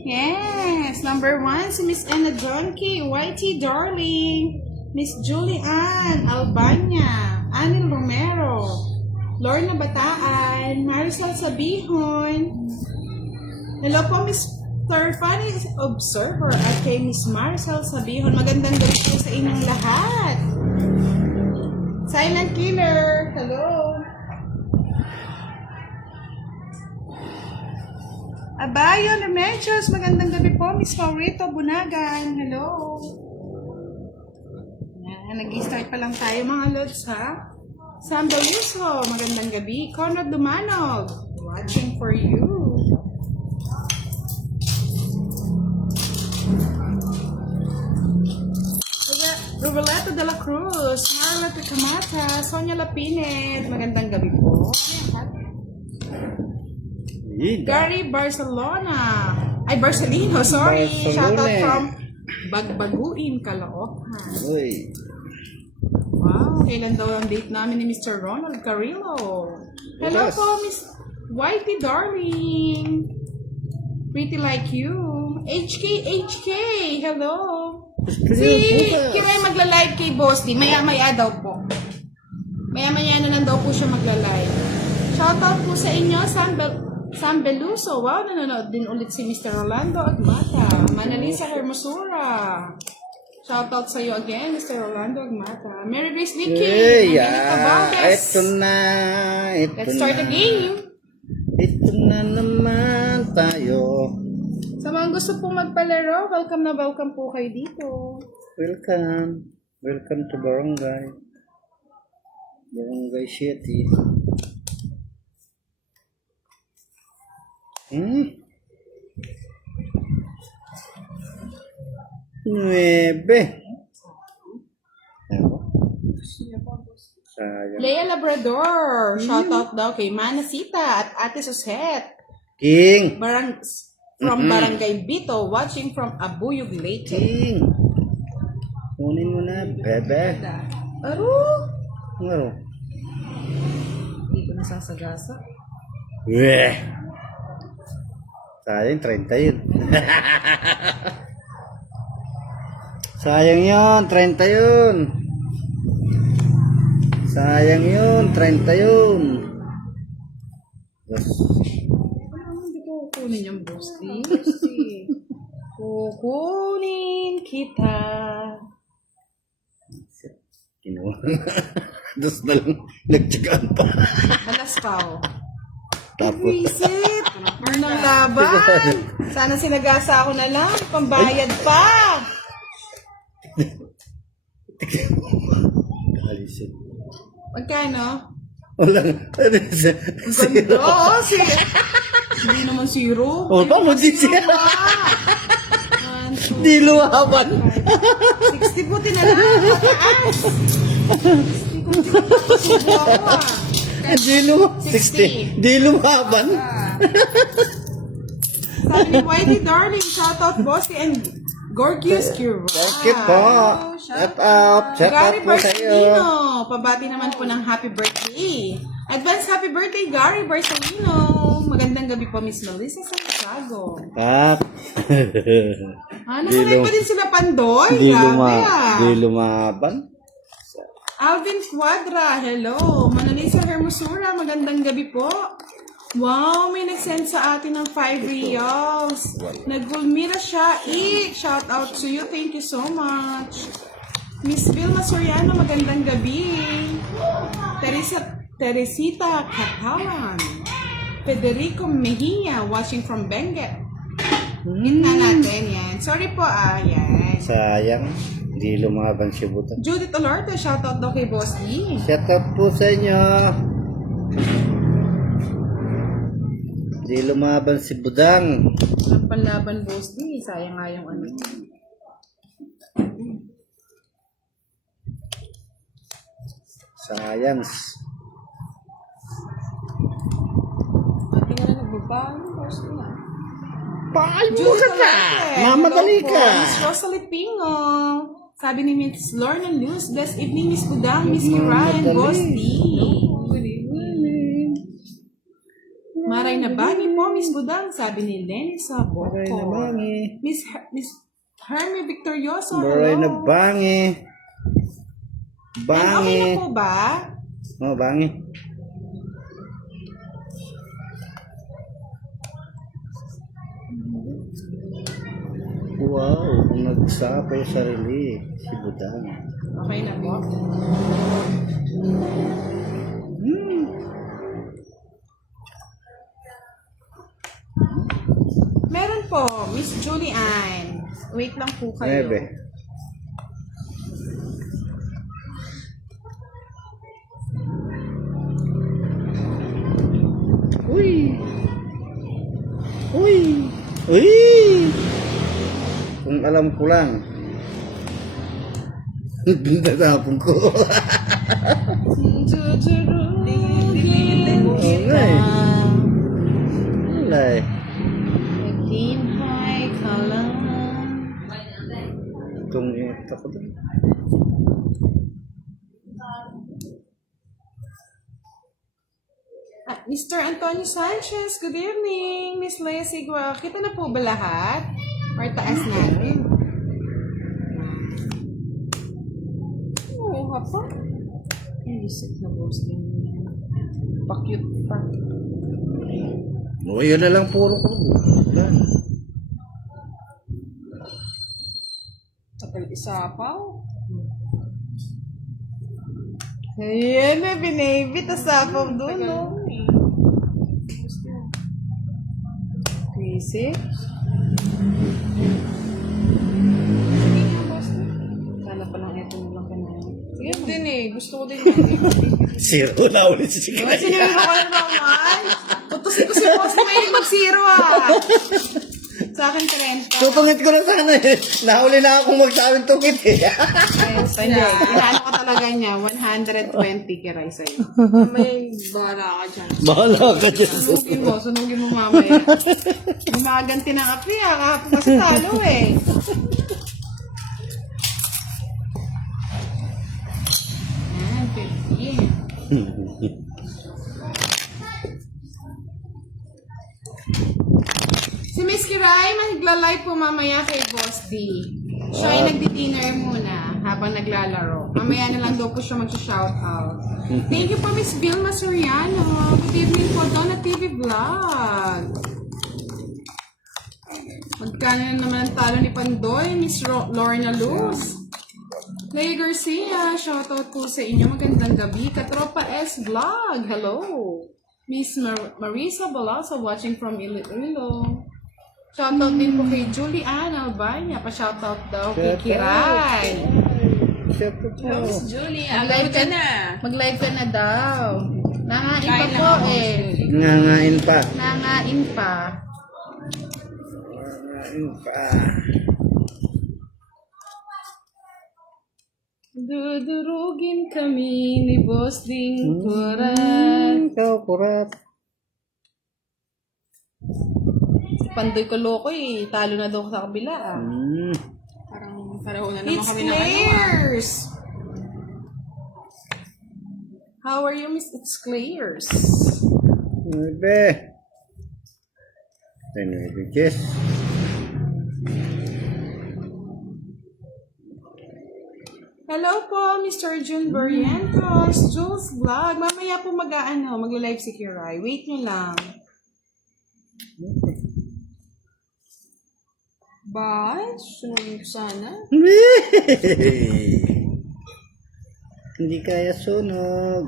Yes, number 1 si Miss Anna Jonke, YT Darling, Miss Julian Albania, Anil Romero, Lorna Bataan, Marisol Sabihon. Hello po, Miss Funny Observer at kay Miss Marisol Sabihon. Magandang gabi po sa inyong lahat. Silent Killer, hello. Abayo Remedios, magandang gabi po, Miss Favorito Bunagan, hello. Yan, nag-start pa lang tayo mga lods ha. Sam Beluso, magandang gabi. Conrad Dumanog, watching for you. Roberto de la Cruz, Marla Camata, Sonia Lapined, magandang gabi po. Gary Barcelona, ay Barcelino, sorry. Shoutout from Bagbaguin, Caloocan. Uy. Wow, kailan daw ang date namin ni Mr. Ronald Carrillo? Hello Yes. po, Miss Whitey Darling. Pretty like you. HK, hello. Si Kiray magla-live kay Boss D. Maya-maya daw po. Maya-maya na lang daw po siya magla-live. Shoutout po sa inyo, Sam Beluso. Wow, nanonood din ulit si Mr. Rolando Agmata. Manalisa Hermosura. Shoutout sa iyo again, Mr. Rolando Agmata. Mary Grace Nicky. Angelita Valdez. Ito na. Let's start the game. Ito na naman tayo. Sa mga gusto pong magpalaro, welcome na welcome po kayo dito. Welcome. Welcome to Barangay. Barangay City. Nuebe. Sayang. Lea Labrador. Shoutout daw kay Manasita at Ate Suset. King. From Barangay Bito, watching from Abuyog Leyte. King. Kunin mo na, bebe. Aro? Ano? Hindi ko nasasagasa. Weh. Sayang, 30 yun. Sayang yun, 30 yun. Sayang yun, 30 yun. Yes. Hindi ko kukunin yung boosty. Kukunin kita. Kinuha. Dos na lang, nagtsagaan pa. Alas ka oh. Tapos, Visit! Anong laban? Sana sinagasa ako na lang. Pambayad pa! kalisin. Magkano? Wala. Ang ganda oh. Hindi naman zero. Oh, paano di siya? 1, 2, Di lumaban. 60 buti na lang. Mataas. 60 ko subo ako ah. Di lumaban. 60. Di lumaban. Sabi ni Whitey Darling, shoutout Bossy and Gorgeous Cura. Thank you po. Shout out. Shout out Gary po sa iyo. Barcelino, pabati naman po ng happy birthday. Advance happy birthday, Gary Barcelino. Magandang gabi po, Miss Melissa Santiago. Kap. Nakalay pa din sila Pandoy. Di Grabe ah. lumaban. Alvin Quadra, hello. Manalisa Hermosura, magandang gabi po. Wow, may nag-send sa atin ng 5 reals. Nagulmira siya. Shout out to you. Thank you so much. Miss Vilma Soriano, magandang gabi. Teresita Catalan. Federico Mejia, watching from Benguet. Gitna natin yan. Sorry po yan. Sayang. Di lumaban si Buta. Judith Olorte, shout out daw kay Boss E. Shout out po sa inyo. Di lumaban si Budang. Ang panlaban Boss E. Sayang nga yung ano. Sayang. Pati nga na nagbaba. Boss E na. Paal mo ka na! Mamadali ka! Miss Rosalie Pingo. Sabi ni Miss Lorna Luz, blessed evening, Miss Budang, Miss Kiran, Boss D. Maray na bangi po, Miss Budang, sabi ni Lenny sa Maray na Bocor. bangi. Miss Hermie Victorioso, Maray na hello. bangi. Okay Bangi. na po ba? Oh, bangi. Wow, nagsapaw sarili si Budang. Okay na po. Meron po, Miss Julie Ann. Wait lang po kayo. 9. Uy! Uy! Uy! Kung alam ko lang. Binatapon ko. Dudurugin nga eh. Wala eh. Maghintay ka lang. Itong ito ko doon. Mr. Antonio Sanchez, good evening. Miss Leia Sigua, kita na po ba lahat? Or taas natin? Oo, pa. Isip na boasting niya. Pa-cute pa. O, yun na lang puro ko. Wala. Tagal isapaw. Ayan na, binaby. Tasapaw doon, no? Crazy. Sana pa lang ito naman ka na. Sige din eh. Gusto ko din yan. Zero na ulit si Chika. Siniro ka na naman. Putusin ko si Boss. May mag-zero ah. Sa akin 30. Tutungit ko na sana eh. Nahuli na akong magsawing tungit eh. Hindi. Inano ko talaga niya. 120 kiray sa'yo. May bara ka dyan. Bahala ka dyan. Sunugin mo mamaya. Gumaganti ng api ah. Kahapon kasi talo eh. Yan, 50. Si Miss Kiray, magla-live po mamaya kay Boss D. Siya ay nagdi-dinner muna habang naglalaro. Mamaya na lang daw po siya mag-shoutout. Thank you po, Miss Vilma Soriano. Good evening po, Donna TV Vlog. Magkano na naman ang talo ni Pandoy, Miss Lorna Luz. Leia Garcia, shoutout po sa inyo. Magandang gabi. Katropa S Vlog, hello. Miss Marisa Balasa watching from Iloilo. Shoutout din po kay Julie Ann Albania. Pa-shoutout daw kay Kiray. Shoutout mo. Julie, Mag-live ka na. Mag-live ka na daw. Nangain pa po eh. Nangain pa. Nangain pa. Nangain pa. Dudurugin kami ni Boss Ding Kurat. Ikaw, kurat. Pandoy ko loko eh. Talo na daw sa kabila ah. Parang pareho na naman It's kami ng ano. Claire's! How are you, Miss? It's Claire's. 9. Anyway, Jess. Hello po, Mr. June Barrientos. Jules Vlog. Mamaya po magla-live si Kiray. Wait nyo lang. Bye? Sunugin ko sana. Hindi kaya sunog.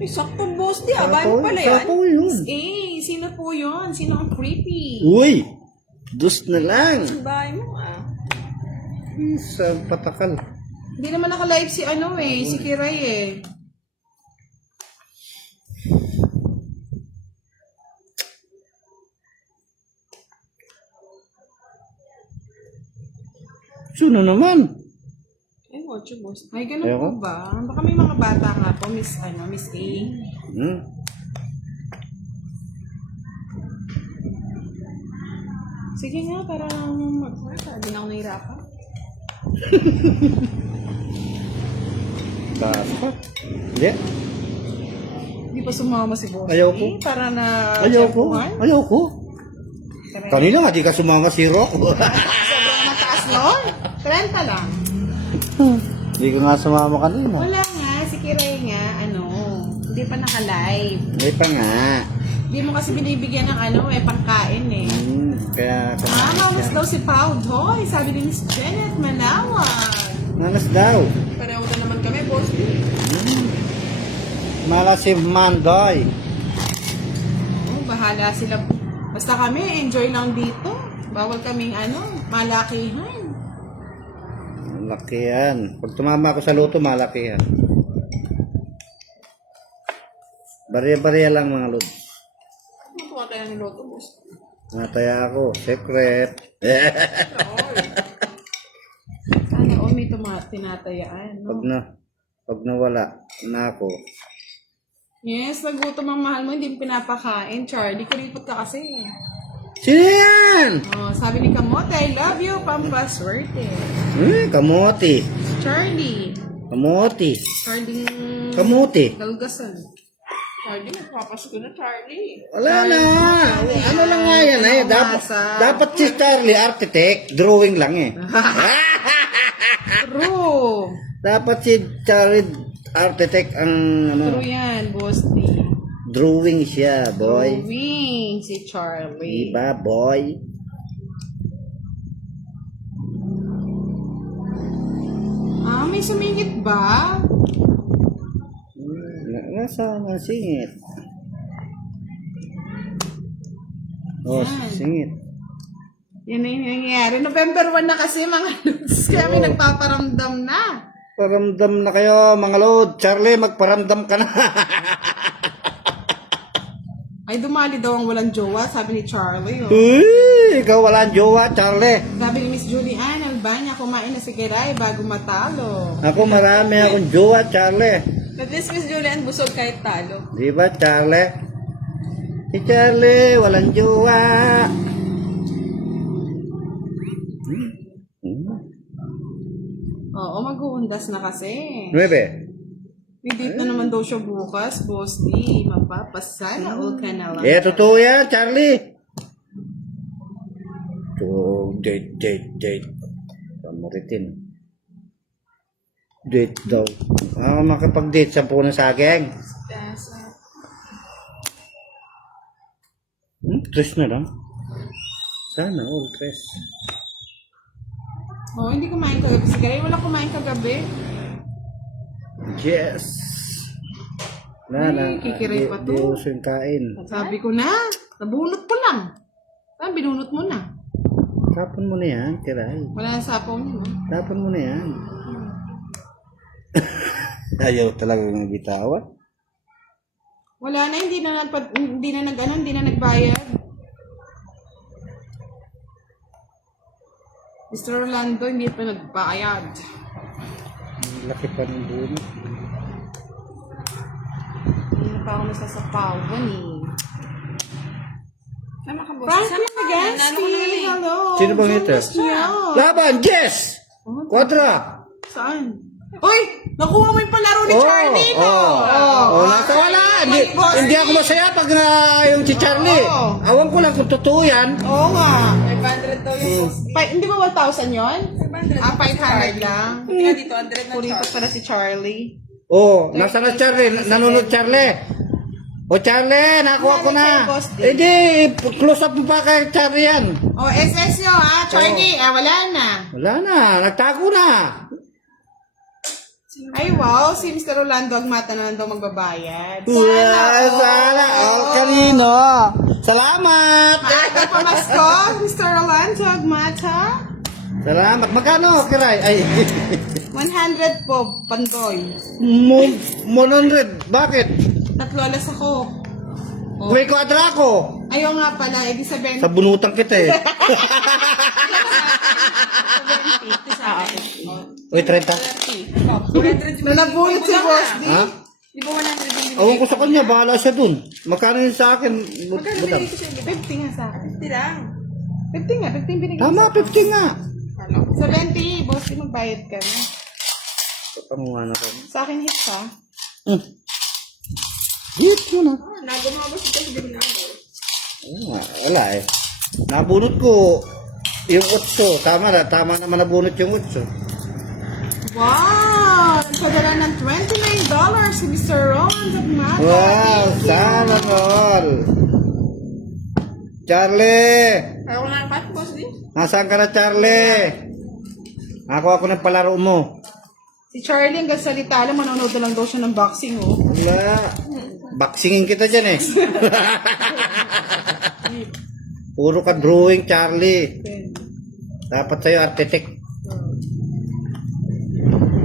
Ay, sakto boss di. Abay mo pala yan. Sapo yun. Eh, sino po yun? Sino ang creepy? Uy! Dus na lang. Abay mo ah. Sa patakal. Hindi naman naka-live si si Kiray eh. Sino naman? Eh, watch you boss. Ay, ganun Ayoko. po ba? Baka may mga bata nga po, Miss A. Hmm? Sige nga, para Hindi na ako nahirapan. Taas pa. Hindi. Hindi pa sumama si Boss. Ayoko. Para na... Ayoko. Ayoko. Kanina nga, di ka sumama si Rock. Sobrang mataas nun. 30 lang. Hindi ka nga sumama kanina. Wala nga, si Kiray nga, hindi pa naka-live. Hindi pa nga. Hindi mo kasi binibigyan ng pangkain eh. Kaya Mamas daw si Pao Hoy, sabi ni Miss Janet Manawag. Malas daw. Pareho na naman kami, boss. Malas si Mandoy. Oh, bahala sila. Basta kami, enjoy lang dito. Bawal kaming malakihan. Malaki yan. Pag tumama ako sa luto, malaki yan. Bariya-bariya lang mga lods. Matuwa tayo ng loto, boss. Nataya ako. Secret. Sana all may tinatayaan. No? Pag nawala na ako. Yes, nagutom ang mahal mo, hindi mo pinapakain. Charlie, kuripot ka kasi. Sino yan? Oh, sabi ni Kamote, I love you, pampaswerte. Kamote. Charlie. Kamote. Charlie. Kamote. Galgasan. Charlie, nagpapasko na, Charlie. Wala na. Ano lang nga yan eh. Dapat si Charlie, architect, drawing lang eh. True. Dapat si Charlie, architect ang True yan, Boss D. drawing siya, boy. Drawing si Charlie. Diba, boy? May sumingit ba? Nasaan ang singit? Oh, Yan. singit. Yan na yung nangyayari. November 1 na kasi mga lods. Kaya may nagpaparamdam na. Paramdam na kayo, mga lord. Charlie, magparamdam ka na. Ay, dumali daw ang walang jowa, sabi ni Charlie. Oh. Uy, ikaw walang jowa, Charlie. Sabi ni Miss Julianne Albania, kumain na si Kiray bago matalo. Ako marami akong jowa, Charlie. At least, Miss Julian, busog kahit talo. Di ba, Charlie? Si Charlie, walang jowa. Oo, mag-uundas na kasi. 9. May date na naman daw siya bukas, Boss D. Mapapasana all ka na lang. Totoo yan, Charlie. So, date. Pamuritin. Date daw. Makapag-date sa puno sa akin. Tres na lang. Sana, tres. Oo, hindi kumain kagabi si Kiray. Wala kumain kagabi. Yes. Ay, kikiray pa to. Di uso yung kain. Sabi ko na, nabunot ko lang. Saan binunot mo na? Tapon mo na yan, Kiray. Wala na sapaw niyo, no? Tapon mo na yan. Ayaw talaga ng bitawan. Wala na, hindi na nagbayad. Mr. Rolando, hindi pa nagbayad. Ang laki pa ng bunot. Hindi pa ako nasasapawan eh. Tama ka, boss. Franklin Agansky, hello. Sino bang ito? Laban, Jess! Quadra! Saan? Uy! Nakuha mo yung palaro ni Charlie, no? Nasa wala. Hindi ako masaya pag na yung si Charlie. Awan ko lang kung totoo yan. Oo nga. 500 daw yung boss. Hindi ba 1,000 yun? 500. 500 lang. Hindi nga dito, 100 na Kuripat Charlie. pala si Charlie. Nasa na Charlie? Nanonood Charlie. Charlie, nakuha ko na. Hindi, close up mo pa kay Charlie yan. SS nyo ha, Charlie. Wala na. Wala na, nagtago na. Ay wow, si Mr. Rolando Agmata na lang daw magbabayad. Sana. Kanino? Salamat. Maaga pa masko, Mr. Rolando Agmata. Salamat. Magkano, Kiray? Ay, 100 po, Pandoy. 100. Bakit? 3 alas ako. May kwadra ko. Ayaw nga pala, edi sabihin. Sa bunutan kita eh. 750 sa akin. Uy, 30. 100 Na nabunot si Boss D. Ha? Di ba 100 yung Awan ko sa kanya, bahala siya dun. Magkano yun sa akin? Magkano binigay ko siya? 50 nga sa akin. 50 lang. 15 nga, 15 binigay Tama, sa 50 nga. 70, boss, di magbayad ka na. Papanguhan ako. Sa akin hit ha. Hit mo na. Nagumabos ito sa binago. Wala eh. Nabunot ko yung 8. Tama naman nabunot yung 8. Wow! Nagpadala ng $29 si Mr. Ron Dagmata. Wow, sana all. Charlie! Ayaw ko na ang pat, boss din. Nasaan ka na, Charlie? Ako ng palaro mo. Si Charlie hanggang salita lang, manonood na lang daw siya ng boxing, oh. Wala. Boxingin kita dyan eh. Puro ka drawing, Charlie. Dapat sa'yo architect.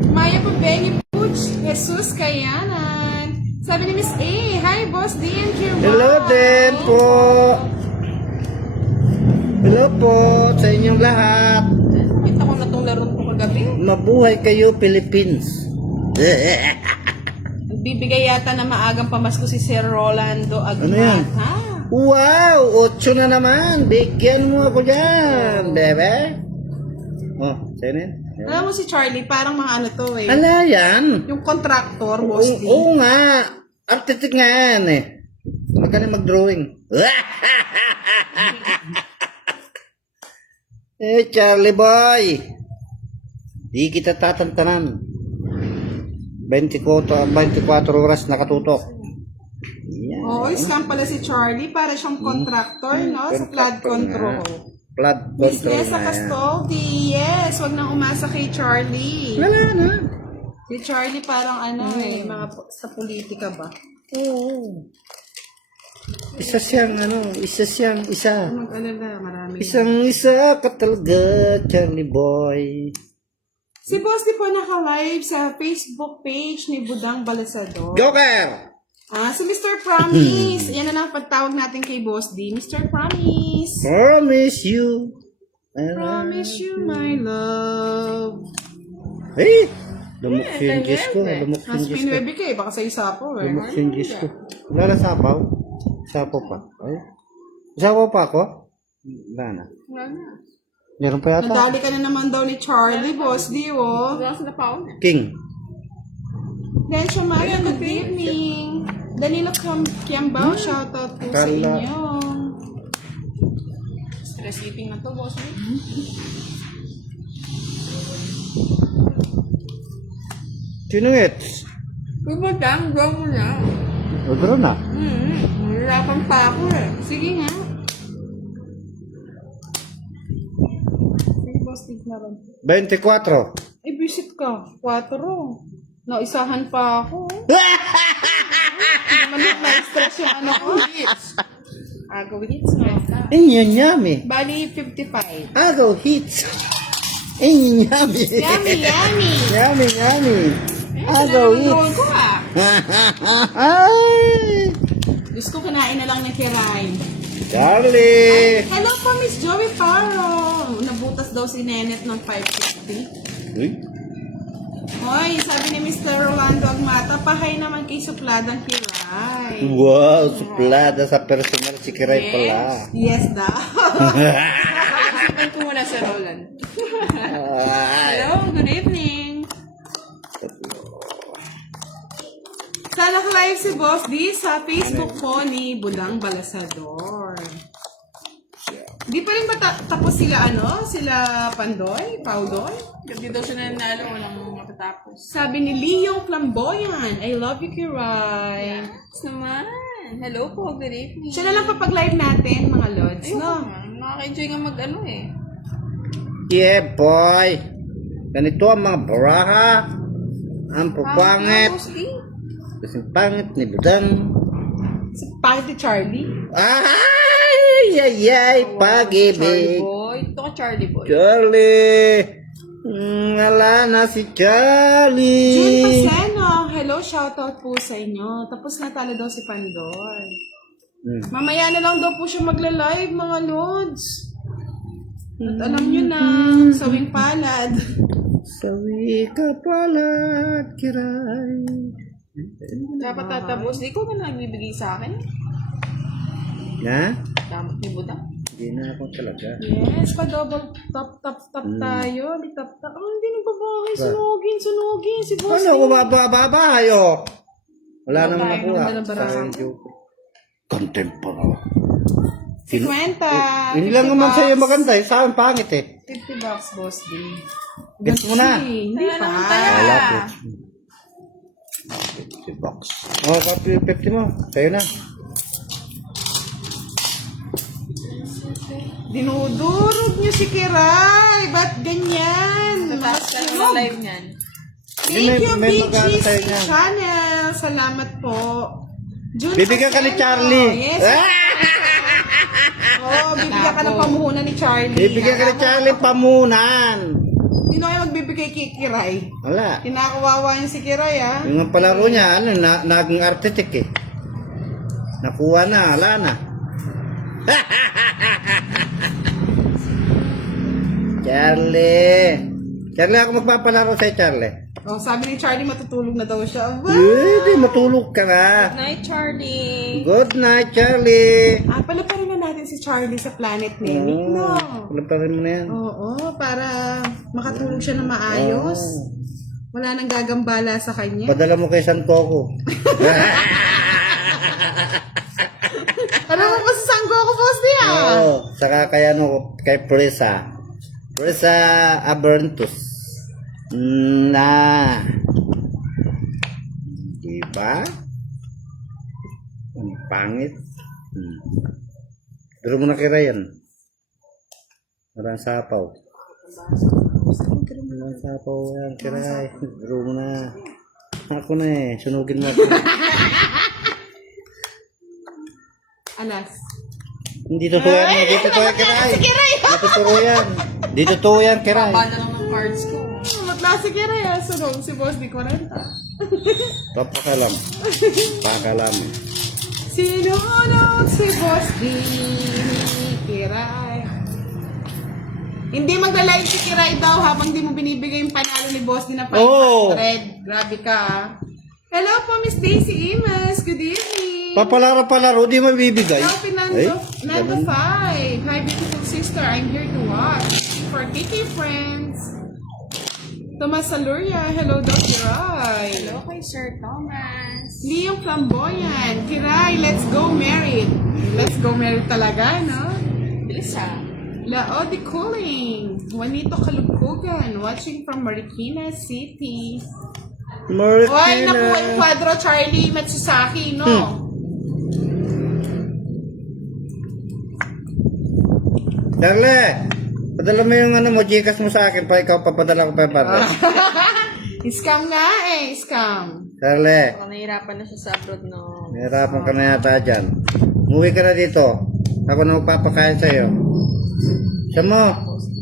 Maya Pabengi Puch, Jesus Kayanan. Sabi ni Miss A, hi boss DNG. Hello din po. Hello po sa inyong lahat. Kita ko na itong laro ko kagabi. Mabuhay kayo, Philippines. Bibigay yata na maagang pamasko si Sir Rolando Agmata. Ano yan? Wow, 8 na naman. Bigyan mo ako dyan, bebe. Oh, sa'yo na yan. Alam mo si Charlie, parang mga ano to eh. Ala yan. Yung contractor, boss D. Oo nga. Architect nga yan eh. Magaling mag-drawing. Eh, Charlie boy. Di kita tatantanan. 24 oras nakatutok. Yan. Oo, scam pala si Charlie. Para siyang contractor, no? Sa flood control. Flood control Business sa na yan. custody. Yes, wag nang umasa kay Charlie. Wala na. Si Charlie parang ano eh, mga sa politika ba? Oo. Isa. Mag-alala, marami. Isa ka talaga, Charlie boy. Si Boss di po naka-live sa Facebook page ni Budang Balasador. Joker! Si Mr. Promise. Yan na lang pagtawag natin kay Boss D. Mr. Promise. Promise you. Promise you my love. Hey! Lumok yung Diyos ko. Lumok yung Nasa Diyos ko. Pinuebe ka eh. Baka sa isapo eh. Lumok yung Diyos ko. Wala na sapaw? Sapaw pa. Ay. Sapaw pa ako? Wala na. Meron pa yata. Nadali ka na naman daw ni Charlie, Boss D, oh. Wala sa napaon. King. Then, Shumaya, good evening. Danilo Kiambao, shoutout po sa Kala. inyo. Stress eating na to, boss din. Sino its? Uy, Budang, draw mo na. Udro na. Mahirapan pa ako eh. Sige nga. Sige, Boss D na rin. 24. Eh, visit ka. 4. Nausahan pa ako. Hindi naman na-stress yung ano ko. Agaw hits na. Yan yummy. Bali, 55. Agaw hits. Yummy. Yummy, yummy. Yummy. Agaw Roll hits. ko ah. Ay! Gusto kinain na lang niya kiray. Charlie! Hello po, Miss Joey Faro. Nabutas daw si Nenet ng 550. Uy. Hoy, sabi ni Mr. Rolando Agmata, pahay naman kay Supladang Kiray. Wow, suplada sa personal si Kiray pala. Yes daw. Sipan ko muna sa Roland. Ay. Hello, good evening. Sana ka-live si Boss D sa Facebook po ni Budang Balasador. Di pa rin ba tapos sila Sila Pandoy? Paudoy? Hindi daw siya nanalo, walang matatapos. Sabi ni Leo Flamboyant, I love you, Kiray. Yes naman. Hello po, good evening. Siya na lang papag-live natin, mga lods, Ayun, no? nakaka-enjoy nga mag-ano eh. Yeah, boy. Ganito ang mga baraha. Ang papangit. Boss D. Kasing pangit ni Budang. Sa pangit ni Charlie. Ay, Charlie pag-ibig. Boy. Ito ka Charlie Boy. Charlie. Wala na si June Charlie. Paseno, hello, shoutout po sa inyo. Tapos natalo daw si Pandoy. Mamaya na lang daw po siya magla-live, mga lods. At alam nyo na, sawing palad. Sawi ka pala, Kiray. Dapat tatapos. Di ko na nagbibigay sa akin. Na? Damot ni Budang. Hindi na ako talaga. Yes, pa-double tap tayo. Di tap. Oh, hindi nagbabahay. Sunugin. Si Boss Ano, D. baba, ayo. Wala Wala naman tayo, ako wala na bara. Contemporary. 50. Yun lang naman sa'yo maganda eh. Sa akin pangit eh. $50, Boss D. Gets mo na. Hindi pa. Wala po. 50 bucks. Oh, 50 mo. Sa'yo na. Dinudurog niyo si Kiray. Ba't ganyan? Tataas ka ng live niyan. Thank you, may BG's magkano sa'yo niyan. channel. Salamat po. June Bibigyan ka ni Paseno. Charlie. Yes. Bibigyan ka ng pamuhunan ni Charlie. Bibigyan ka ni Charlie pamunan. Sino ay magbibigay kay Kiray? Wala. Kinakawawa niya si Kiray, ha? Yung palaro niya, naging architect eh. Nakuha na, wala na. Charlie, ako magpapalaro sa'yo, Charlie. Oh, sabi ni Charlie matutulog na daw siya. Hindi, matulog ka na. Night, Charlie. Good night, Charlie. Pala pa rin na natin si Charlie sa Planet Nemic, no? Wala pa rin mo na yan. Oo, para makatulog siya na maayos. Wala nang gagambala sa kanya. Padala mo kay San Coco. Ano mo pa sa sanggo ko, boss niya? Oo, saka kay kay Presa. Presa Aberntus. Na. Diba? Ang pangit. Pero mo na kay Ryan. Marang sapaw. Marang sapaw yan, kiray. Pero mo na. Ako na eh. Sunugin mo ako. Alas. Hindi totoo yan. Dito totoo yan, kiray. Dito totoo yan. Dito totoo yan, kiray. Paano lang ang cards ko? Matla si Kiray, ha? Sunog si boss di 40. Papakalam. Pakalam. Sinunog si boss di Kiray. Hindi magla-live si Kiray daw habang di mo binibigay yung panalo ni boss di na 500. Oh. Grabe ka, ha? Hello po, Miss Daisy Imas. Good evening. Papalaro, di mabibigay. Hello, Pinando. Nando 5. Hi, beautiful sister. I'm here to watch. For KK friends. Tomas Saluria. Hello, Doc Kiray. Hello kay Sir Thomas. Leong Flamboyant. Kiray, let's go married. Let's go married talaga, no? Bilis ah. Laodi Cooling. Juanito Kalugkugan. Watching from Marikina City. Oy, nakuha yung kwadro, Charlie Matsusaki, no? Charlie, padala mo yung mo, Gcash mo sa akin, pa ikaw papadala ko pa yung Scam nga eh, scam. Charlie, Baka nahihirapan na siya sa abroad, no? nahirapan ka na yata dyan. Umuwi ka na dito. Ako na magpapakain sa'yo. Siya mo.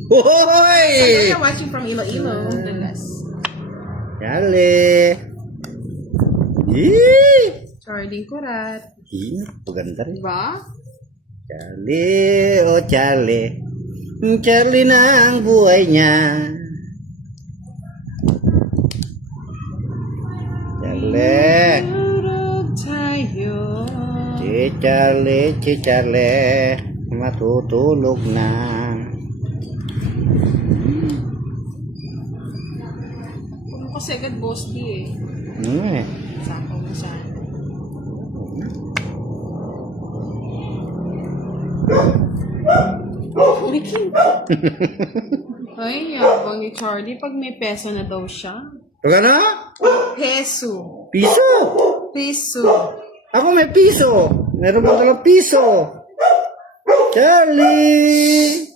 Hoy! Saluria watching from Iloilo. Madalas. Charlie. Yee! Charlie Kurat. Paganda rin. Diba? Charlie, oh Charlie. Charlie na ang buhay niya. Charlie. Turog tayo. Si Charlie. Matutulog na. Kung kasi agad boss di eh. Eh. Sakaw mo siya. Ay, yabang ni Charlie. Pag may peso na daw siya. Pag ano? Peso. Piso. Peso. Ako may piso. Meron pa talang piso. Charlie.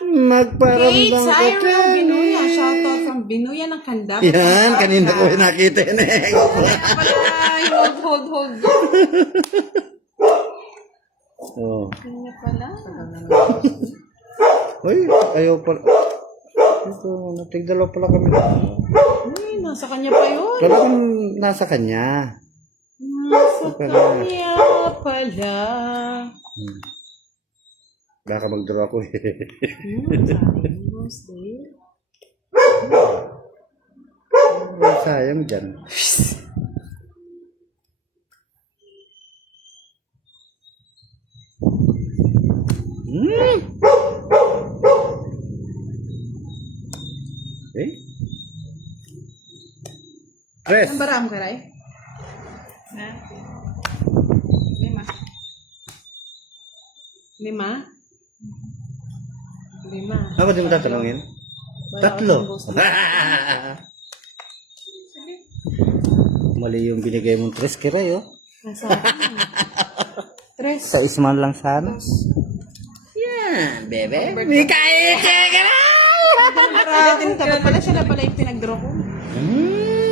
Kate Magparamdam ka, Siren ng Binuya. Charlie. Shoutout from Binuya ng Kanda. Yan, kanina ko nakita yun eh. Pala, hold. Oh. Kanya pala. Uy, ayaw pala. Ito, natigdalaw pala kami. Ay, nasa kanya pa yun. Talagang nasa kanya. Nasa kanya pala. Baka mag-draw ako eh. Sayang dyan. Okay. Tres. Ang baram ka, Ray? Na? 5. 5? 5. Ako di mo tatanungin? Wala Tatlo. akong boss. Mali yung binigay mong tres kiray, oh. Nasa akin. 3. Sa isman lang sana. Yan, bebe. Mikay, ka na! Dapat pala siya na pala yung pinag-draw ko.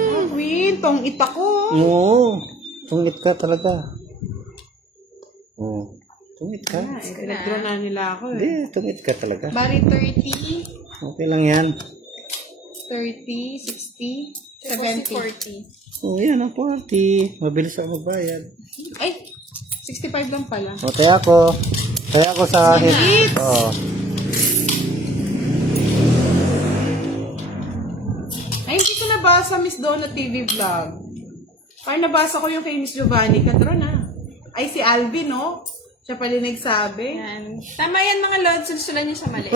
Oh, Queen, tong ita ko. Oo. Tungit ka talaga. Oo. Tungit ka. Pinag-draw na nila ako eh. Hindi, tungit ka talaga. Bali 30, Okay lang yan. 30, 60, 70. 40. Oo, yan ang party. Mabilis ako magbayad. Ay, 65 lang pala. O, kaya ako sa hit. Oo. Ay, hindi ko nabasa Miss Donna TV vlog. Parang nabasa ko yung kay Miss Giovanni Catron ah. Ay, si Alvin, no? Siya pala nagsabi. Yan. Tama yan mga lods. Susulan niyo sa mali.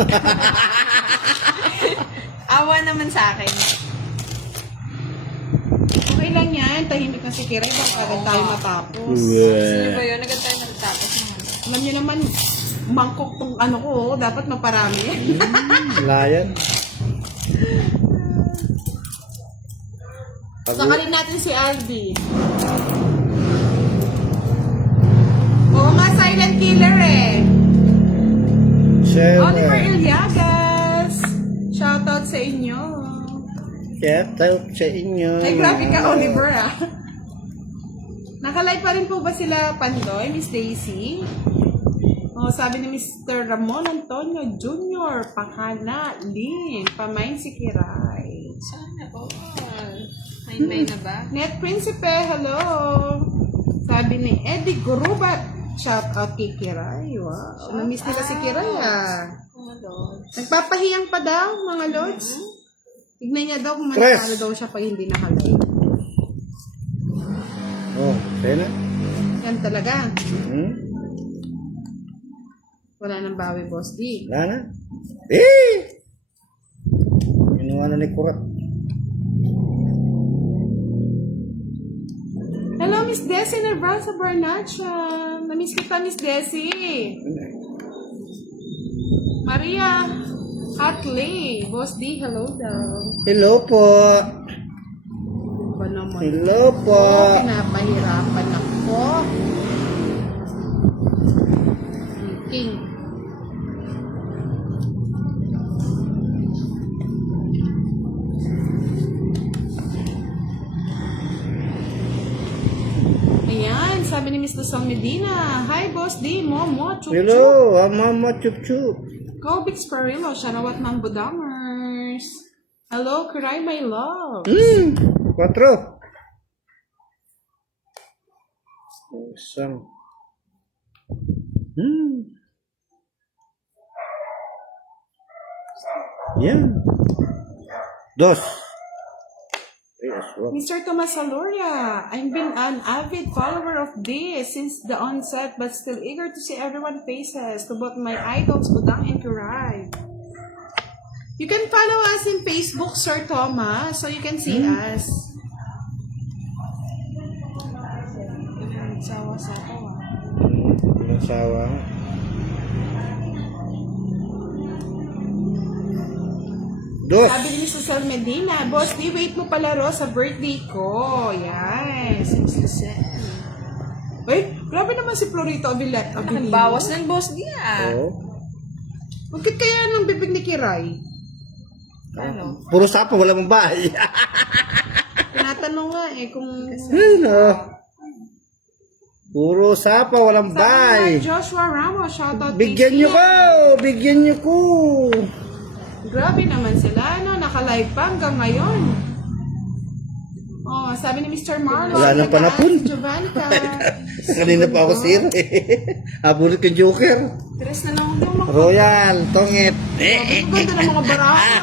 Awa naman sa akin. Okay lang yan. Tahimik na si Kiray. Baka agad tayo matapos. Sino ba yun? Agad tayo natatapos naman. Alam niyo naman, mangkok tong ano ko. Dapat maparami yan. Wala yan. Sakalin natin si Aldi. Oo nga, silent killer eh. Oliver Iliagas. Shoutout sa inyo. Shout out sa inyo. Ay, grabe ka, Oliver ah. Nakalive pa rin po ba sila Pandoy, Miss Daisy? Oh, sabi ni Mr. Ramon Antonio Jr. Pakana, Lin, pamain si Kiray. Sana all. May na ba? Net Principe, hello. Sabi ni Eddie Gurubat, shout out kay Kiray. Wow, namiss nila si Kiray ah. Mga lods. Nagpapahiyang pa daw, mga lods. Tignan niya daw kung Press. mananalo daw siya pag hindi nakalive. Oh, kaya na. Yan talaga. Hmm? Wala nang bawi, Boss D. Wala na. Eh! Inuwa na ni Kurat. Hello, Miss Desi Nervasa Barnacha. Namiss kita, Miss Desi. Maria Hatley. Boss D, hello daw. Hello po. Ba naman? Hello po. Pinapahirapan ako. King. Ayan, sabi ni Miss Luzon Medina. Hi, Boss D. Momo, chup chup. Hello, Mama Chup Chup. Go Big Sparillo, Sharawat Mambudamers. Hello, Kiray, my love. 4. Isang. Yan. 2. Yes, wow. Mr. Tomas Saloria, I've been an avid follower of this since the onset, but still eager to see everyone's faces to both my idols, Budang and Kiray. You can follow us in Facebook, Sir Thomas, so you can see us. Sawa sa tawa. Walang sawa. Dos. Sabi ni Mr. Sal Medina, Boss, di wait mo palaro sa birthday ko. Yes. Wait, grabe naman si Florito Avilino. Bawas ng boss niya. Oh. Bakit kaya ng bibig ni Kiray? Ano? Puro sapo, wala mong bahay. Tinatanong nga eh kung... Ano? Puro sapa, walang Sabi bahay. naman, Joshua Ramos, shoutout Bigyan nyo ko! Bigyan nyo ko! Grabe naman sila, no? Naka-live pa hanggang ngayon. Oh, sabi ni Mr. Marlon. Wala nang panapon. Giovanni ka. Kanina pa ako zero eh. Abulot yung Joker. Tres na lang ako. Royal, tongit. Ang ganda ng mga baraha.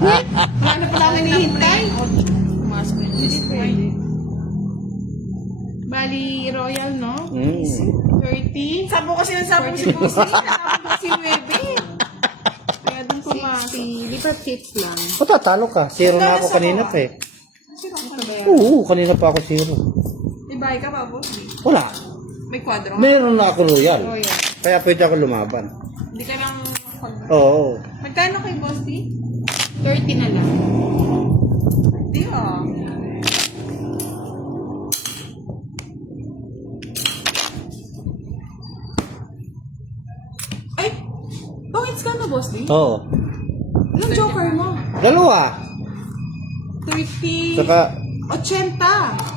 Wala na pala nanihintay. Pumasok yung list. Bali, Royal, no? Mm. 30. Sabi ko kasi ng sabi ko si Boss D. Sabi ko si Webe. Kaya doon pumasok. 60. Di ba tips lang? O, tatalo ka. Zero na ako kanina pa eh. Ito ba yan? Oo, kanina pa ako zero. May bahay ka pa, Boss D. Wala. May kwadro. Meron na ako royal. Oh, yeah. Kaya pwede ako lumaban. Hindi ka lang... Oo. Magkano kay Boss D? 30 na lang. Di ah. Ay! Bakit ka na, Boss D? Oo. Anong joker mo? Dalawa. 30. Saka, 80.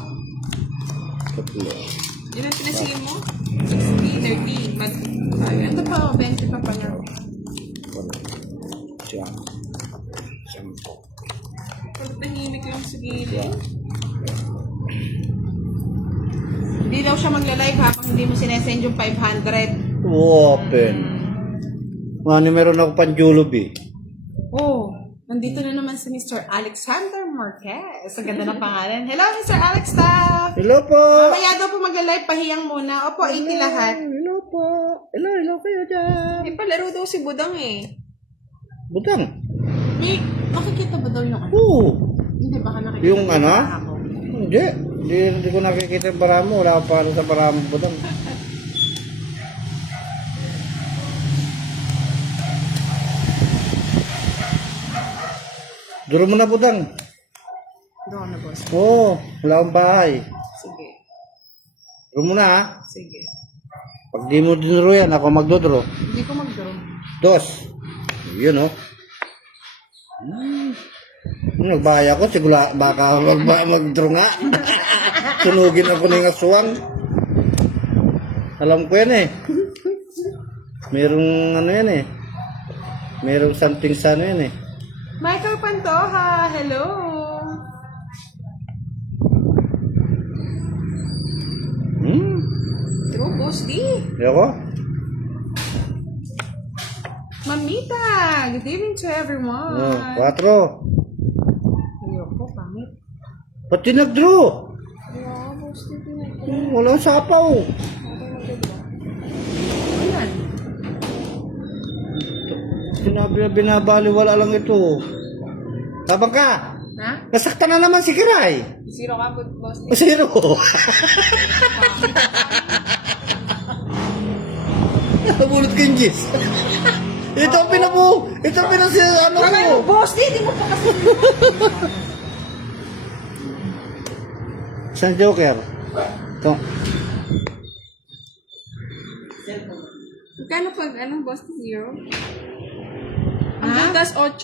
tatlo. Yun ang pinasili mo? 60, 30. Ito pa, 20 pa pala. Siyam. Sampo. Pag nahimik lang sa gilid. Hindi daw siya magla-live habang hindi mo sinesend yung 500. Open. Ano, meron ako panjulog eh. Oh, nandito na naman si Mr. Alexander Marquez. Ang ganda ng pangalan. Hello, Mr. Alex Staff! Hello po! Mamaya daw po magla-live, pahiyang muna. Opo, 80 lahat. Hello po! Hello kayo dyan! Eh, palaro daw si Budang eh. Butang. May, nakikita ba daw yung ano? Oo. Hindi, baka nakikita Yung ko ano? pa ako. Hindi ko nakikita yung paramo. Wala akong paano sa paramo, butang. Duro mo na, butang. Doon na, boss. Oo, wala akong bahay. Sige. Duro mo na, ha? Sige. Pag di mo dinuro yan, ako magdodro. Hindi ko mag-draw. Dos. Yun, oh. Nagbahay ako, sigula baka mag-draw nga. Sunugin ako ng aswang. Alam ko yan eh. Merong ano yan eh. Merong something sa ano yan eh. Michael Pantoja, hello! True, Boss D. Ako? Mamita, good evening to everyone. 4. Ayoko, pangit. Ba't di nag-draw? Wow, Boss D. Walang sapaw. Ayan. Sinabi na binabaliwala lang ito. Tabang ka. Ha? Nasaktan na naman si Kiray. Zero ka, Boss D. Zero. Nabulot ko yung gis. Ito ang ito ang ano mo. Boss D, di mo pa kasi. San Joker? Ito. Magkano pag, Boss D, zero? Ang Ha? bundas, 8.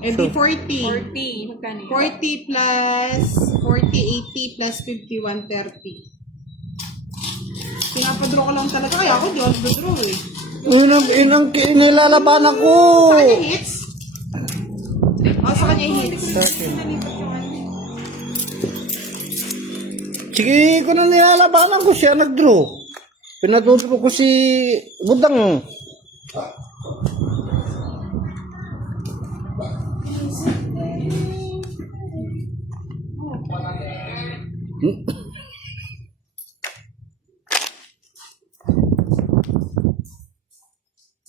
Eh di 40. 40. Magkano yun? 40 plus 40, 80 plus 50, 130. Pinapadraw ko lang talaga. Kaya ako di ako nagdraw eh. Inang nilalabanan ko. Sa kanya hits? Sa kanya hits. Sige ko na nilalabanan ko siya nag-draw. Pinatuturo ko si Budang.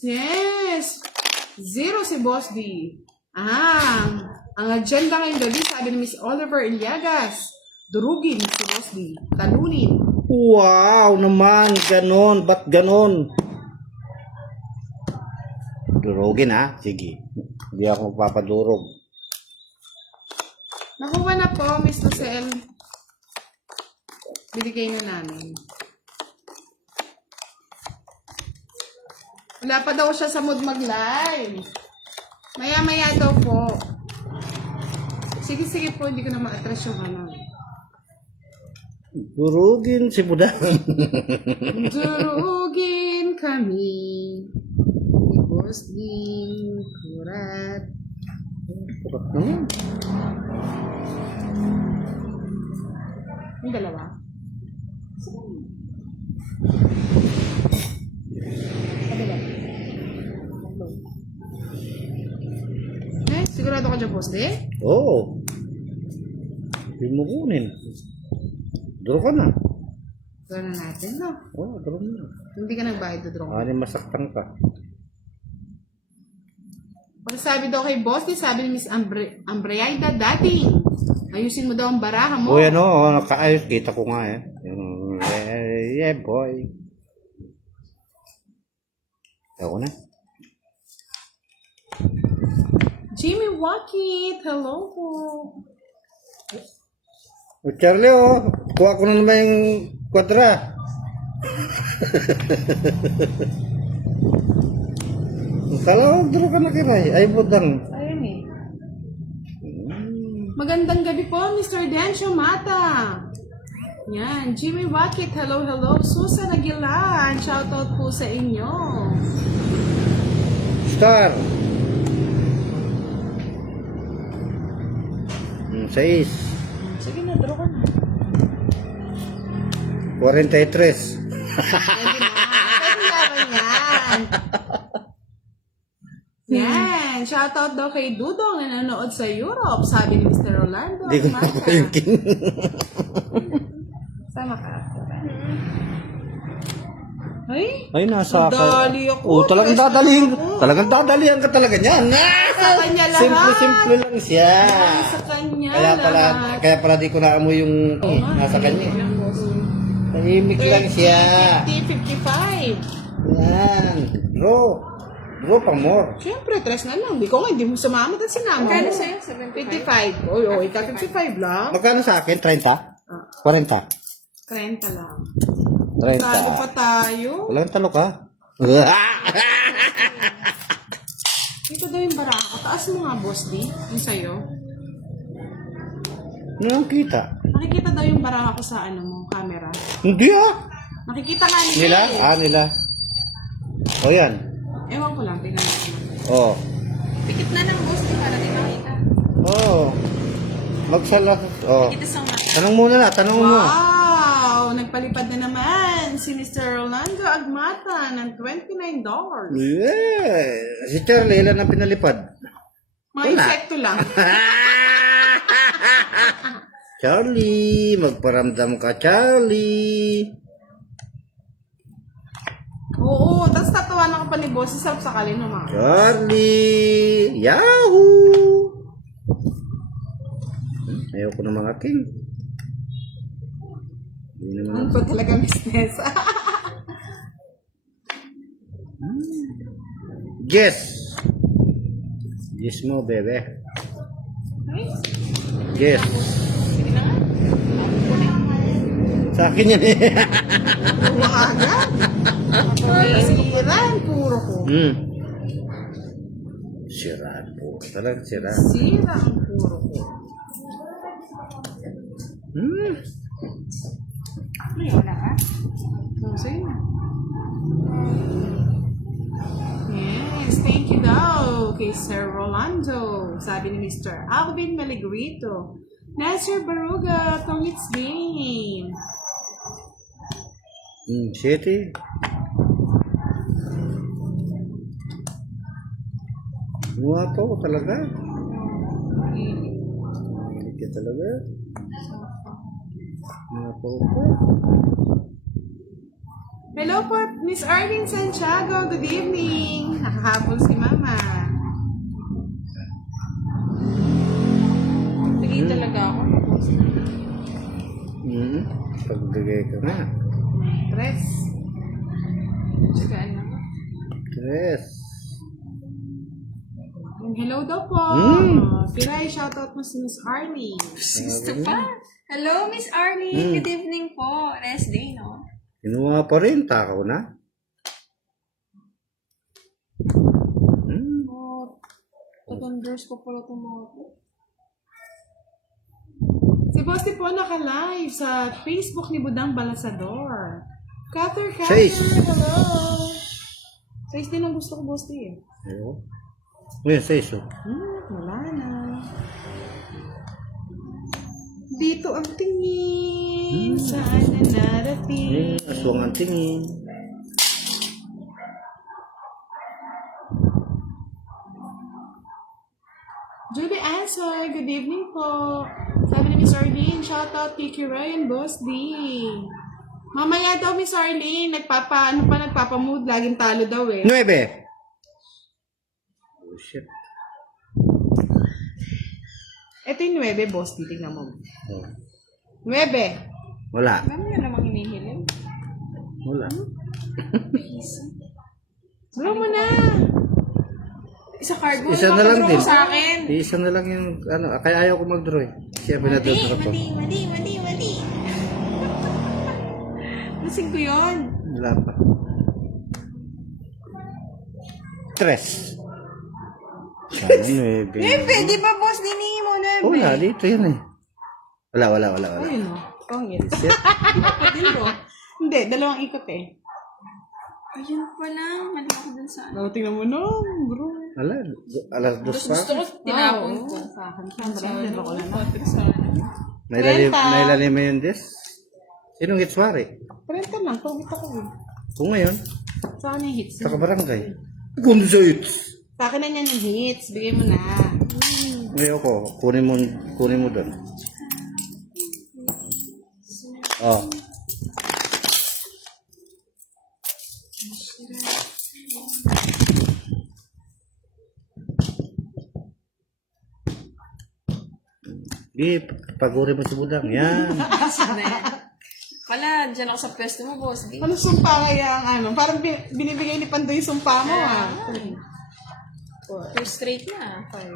Yes! Zero si Boss D. Ang agenda ngayong gabi, sabi ni Miss Oliver Iliagas, durugin si Boss D. Talunin. Wow naman, ganon. Ba't ganon? Durugin ha? Sige. Hindi ako magpapadurog. Nakuha na po, Miss Lucelle. Binigay na namin. Wala pa daw siya sa mood mag-live. Maya-maya daw po. Sige po, hindi ko na ma-attract yung ano. Durugin si Budang. Durugin kami. Ni Boss D. Kurat. Yung dalawa. Kabila. Sigurado ka dyan, Boss D? Oo. Hindi mo kunin. Draw ka na. Draw na natin, no? Oh, draw mo. Hindi ka nagbayad do draw. Ano masaktan ka? Pagkasabi daw kay boss, sabi ni Miss Ambriaida, dating. Ayusin mo daw ang baraha mo. O yan o, nakaayos. Kita ko nga eh. Yung, yeah boy. Ako na. Jimmy Wackett, hello po. O Charlie o, kuha ko na naman yung kwadra. Kala ko, draw ka na kiray. Ay, budang. Ayun eh. Magandang gabi po, Mr. Dencio Mata. Yan, Jimmy Wackett, hello, hello. Susan Aguilar, shoutout po sa inyo. Star. 6. Sige na, draw ka na. 43. Pwede na, pwede naman yan. Yan, shoutout daw kay Dudong na nanonood sa Europe, sabi ni Mr. Rolando. Hindi ko Mata. nakuha yung king. Sama ka. Ay, Ay, nasa akin. dali ako. Oh, talagang Press dadalihin. ako. Talagang dadalihan ka talaga niyan. Sa kanya lahat. Simple lang siya. Sa kanya Kaya pala di ko naamoy yung nasa kanya. Tahimik lang siya. 50, 55. Yan. Draw. Draw pa more. Siyempre, tres na lang. Di ko nga, hindi mo sumama at sinama Magkano mo. sa'yo? 55. 75? Oy, ikaw 55 lang. Magkano sa akin? 30? 40? 30 lang. 30. Talo pa tayo. Walang talo ka. Ito daw yung barako. Taas mo nga, boss D. Yung sa'yo. Ano ang kita? Nakikita daw yung barako sa ano mo, camera. Hindi ah. Nakikita nga nila. Nila? eh. Nila. O yan. Ewan ko lang, tingnan natin. Oh. Pikit na ng boss, di para di makita. Oh. Magsala. Oh. Kita sa mata. Tanong muna na. Tanong mo. Wow! Nagpalipad na naman si Mr. Rolando Agmata ng $29. Yeah. Si Charlie, ilan ang pinalipad? Mga insekto lang. Charlie, magparamdam ka, Charlie. Oo, tapos tatawanan ko pa ni boss. Sarap sakali naman. Charlie! Yahoo! Ayoko ng mga king. Hindi naman. Ano ba talaga business? Yes! Yes mo, bebe. Yes. Sa akin yan eh. Umaga. Siraan, puro ko. Siraan po. Talagang siraan. Sira ang puro ko. Ay, wala ka? Sige na. Yes, thank you daw kay Sir Rolando. Sabi ni Mr. Alvin Maligrito. Nasir Baruga, Tongits Game. City. Mukha po talaga. Hindi talaga. Mukha po ko. Hello po, Miss Arlene Santiago. Good evening. Nakahabol si Mama. Pikit talaga ako. Pagbigay ka na. Tres. Tsagaan lang. Yes. Hello daw po. Piray, shoutout mo si Miss Arlene. Gusto pa? Hello, Miss Arlene. Good evening po. Rest day, no? Kinuha pa rin. Takaw na. Tatanders ko pala itong mga po. Si Bossy po naka-live sa Facebook ni Budang Balasador. Cutter, Sais. hello! Sais din ang gusto ko, Bossy eh. Ayun. Ngayon, sa iso. Wala na. Dito ang tingin. Saan na narating? Aswang ang tingin. Julie Answer, good evening po. Sabi ni Miss Arlene, shoutout Kiki Ryan, Boss D. Mamaya daw, Miss Arlene, nagpapamood, laging talo daw eh. 9. Oh, shit. Ito yung 9, boss. Titignan mo. Oh. 9. Wala. Dami na namang hinihiling. Wala. Draw mo na. Isa card mo. Isa na lang din. Sa akin. Isa na lang yung, ano, kaya ayaw ko mag-draw eh. Siya pinadodra ko. Mali. Lasing ko yun. Wala pa. 3. Sana 9. Di ba boss, dinihin mo na. Wala, dito yun eh. Wala. Ayun o. Pangit. Shit. Padil mo. Hindi, dalawang ikot eh. Ayun pala. Mali ako dun sa ano. Oh, tingnan mo no, bro. Wala, alas 2 pa. Gusto ko tinapon ko. Sa akin. Siyempre, ko na na. Sa Nailalim mo yung des. Sinong hitswari? Parenta lang, pangit ako eh. Kung ngayon, Sa akin yung hits. sa kabarangay. Kung sa hits. Sa akin na yan yung hits. Bigay mo na. Ngayon ko, kunin mo doon. Oh. Di, paguri mo si Budang. Yan. Pala, dyan ako sa pwesto mo, boss. Di. Ano sumpa kaya ang ano? Parang binibigay ni Pandoy yung sumpa mo ah. 2 straight na. 5.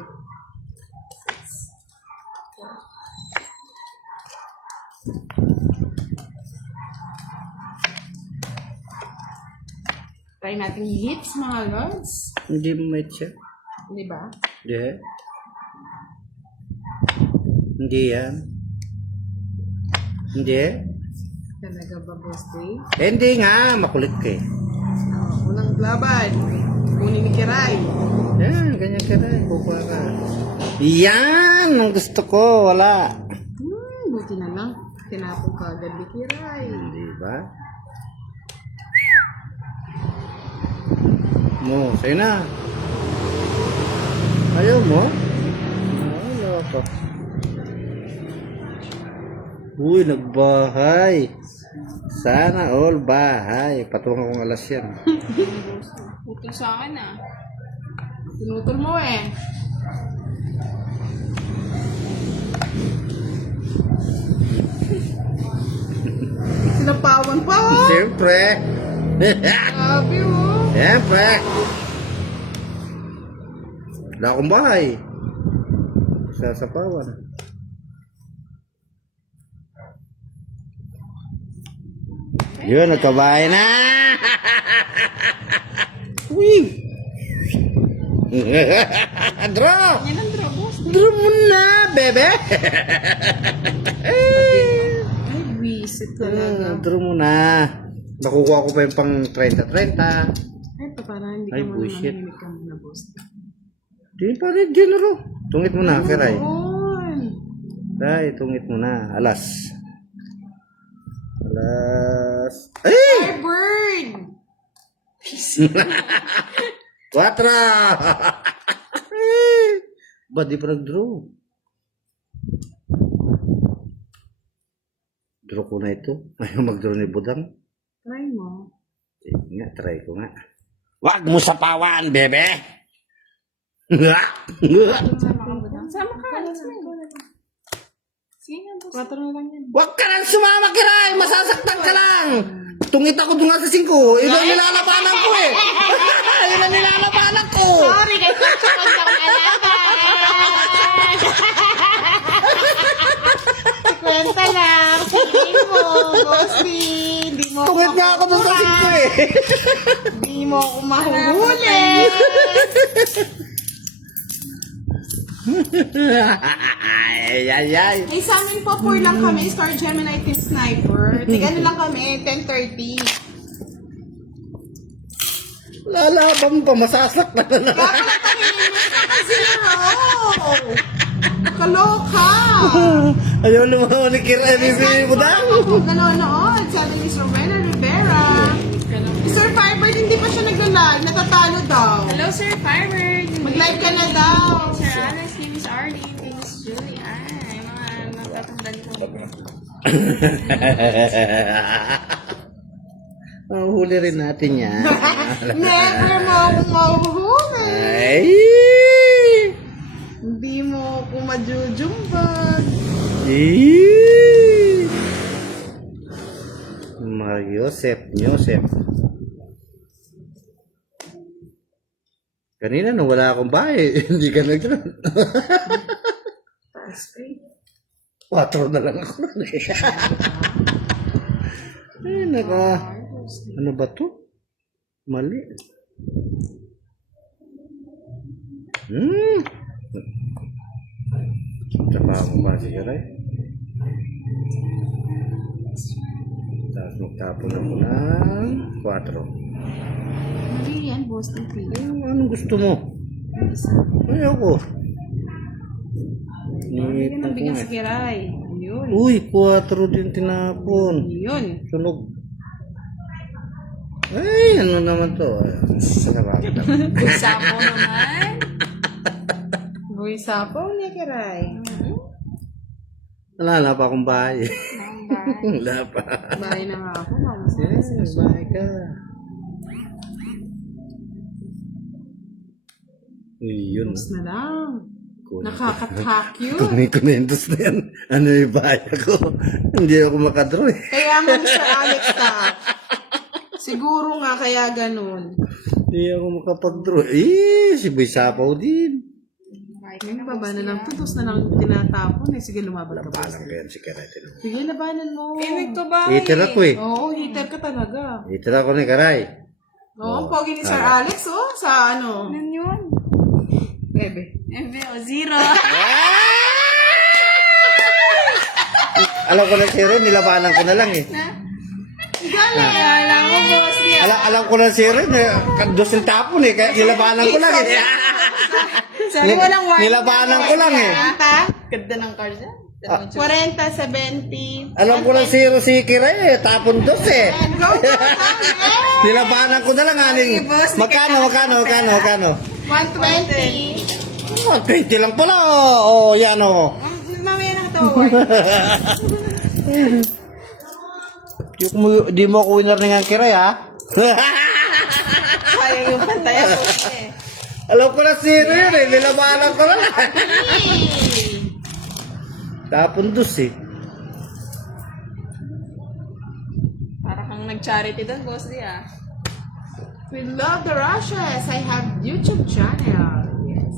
Try natin hits mga lords. Hindi mo mate siya. Di ba? Hindi. Hindi yan. Hindi. Talaga ba, Boss Day? Hindi nga, makulit ka eh. Unang laban. Kunin ni Kiray. Yan, ganyan ka na. Kukuha ka. Yan! Ang gusto ko. Wala. Buti na lang. Tinapong ka agad ni Kiray. Hindi ba? Mo, sa'yo na. Ayaw mo? Wala ka. Uy, nagbahay. Sana all bahay. Patungan kong alas yan. Putol sa akin ah. Tinutol mo eh. Sinapawan pa oh. Siyempre. Grabe oh. Siyempre. Wala akong bahay. Sasapawan. Yun, nagkabahay na. Uy. Draw. Yan ang draw, boss. Draw mo na, bebe. Ay, wisit talaga. Draw mo na. Nakukuha ko pa yung pang 30-30. Ito parang hindi Ay, ka muna bullshit. nanginig ka muna, Boss. Di pa rin, General. Tungit mo na, Kiray. Yun. Kiray, tungit mo na. Alas. Ay! Firebird! 4! Ba't di pa nag-draw? Draw ko na ito. Ayaw mag-draw ni Budang. Try mo. Sige nga, try ko nga. Wag mo sapawan, bebe! Sama ka ba lang? Sama ka. Let's go. Sige nga, boss. 4 na lang yan. Wag ka nang sumama, Kiray! Masasaktan ka lang! Tungit ako doon nga sa 5. Ito ang nilalabanan ko eh! Yun ang nilalabanan ko! Sorry, guys. Nagsukat ako na Kwenta lang. Hindi mo, Bossy. Hindi mo Tungit nga ako doon sa 5 eh! Hindi mo ako mahuhuli. Ay. Ay, sa amin po, 4 lang kami. Star Gemini Team Sniper. Tigano lang kami, 10:30. Lalaban pa, masasaktan na naman. Zero! Kaloka! Ayaw naman ni Kiray, bibili mo daw. Kung nanonood, sabi ni Sir Rena Rivera. Sir Firebird, hindi pa siya nagla-live. Natatalo daw. Hello, Sir Firebird. Mag-live ka na daw. Sir Alex, Miss Arlene, Miss Julie. Ay, mga natatandaan ko. Mahuhuli rin natin yan. Never mo akong mahuhuli. Ay! Hindi mo ako majujumbag. Eh! Yosef. Kanina nung wala akong bahay, hindi ka nag-run. Taas eh. 4 na lang ako nun eh. Ay, ano ba to? Mali. Trabaho mo ba si Karay? Tapos magtapon ako ng 4. Mali yan, boss. Anong gusto mo? Ayoko. Hindi Nangipon nang ko bigyan nga. si Kiray. Yun. Uy, 4 din tinapon. Yun. Sunog. Ay, ano naman to? Sarap. Sapo naman. Buhay sapaw niya, Kiray. Wala na pa akong bahay. Wala pa. Bahay na nga ako. Mama. Yes, bahay ka. Yun. Tapos na lang. Kunin Nakakatak yun. ko na yung dos na yan. Ano yung bahay ko? Hindi ako makadraw eh. Kaya nga Mr. Alex ta. Siguro nga kaya ganun. Hindi ako makapag-draw. Eh, si Boy Sapaw din. Ngayon pa ba na lang? Tutos na lang tinatapon eh. Sige, lumaban ka ba? Palang ka yan si Karatin. Sige, labanan mo. Pinig to ba? Heater ako eh. Oo, heater ka talaga. Heater ako ni Karay. Oo, ang pogi ni Sir Alex, oh. Sa ano? Ano yun? Bebe. Ebe o zero. Alam ko na si Ren, nilabanan ko na lang eh. Galing! Alam mo, boss niya. Alam ko na si Ren, dos yung tapon eh. Kaya nilabanan ko lang eh. Sabi walang wine. Nilabanan ko lang eh. Kanta? Ganda ng card yan. 40, 70. Alam ko na zero si Kiray eh. Tapon dos eh. And go, go, go! Nilabanan ko na lang aning. Magkano? 120. 20 lang pala. Oh, yan oh. Mamaya na ito. Di mo ako winner ng Kiray ha. Sayang yung pantaya ko eh. Alam ko na zero yun eh. Nilabanan ko lang. Tapon dos eh. Para kang nag-charity doon, boss niya. We love the Rushes. I have YouTube channel. Yes.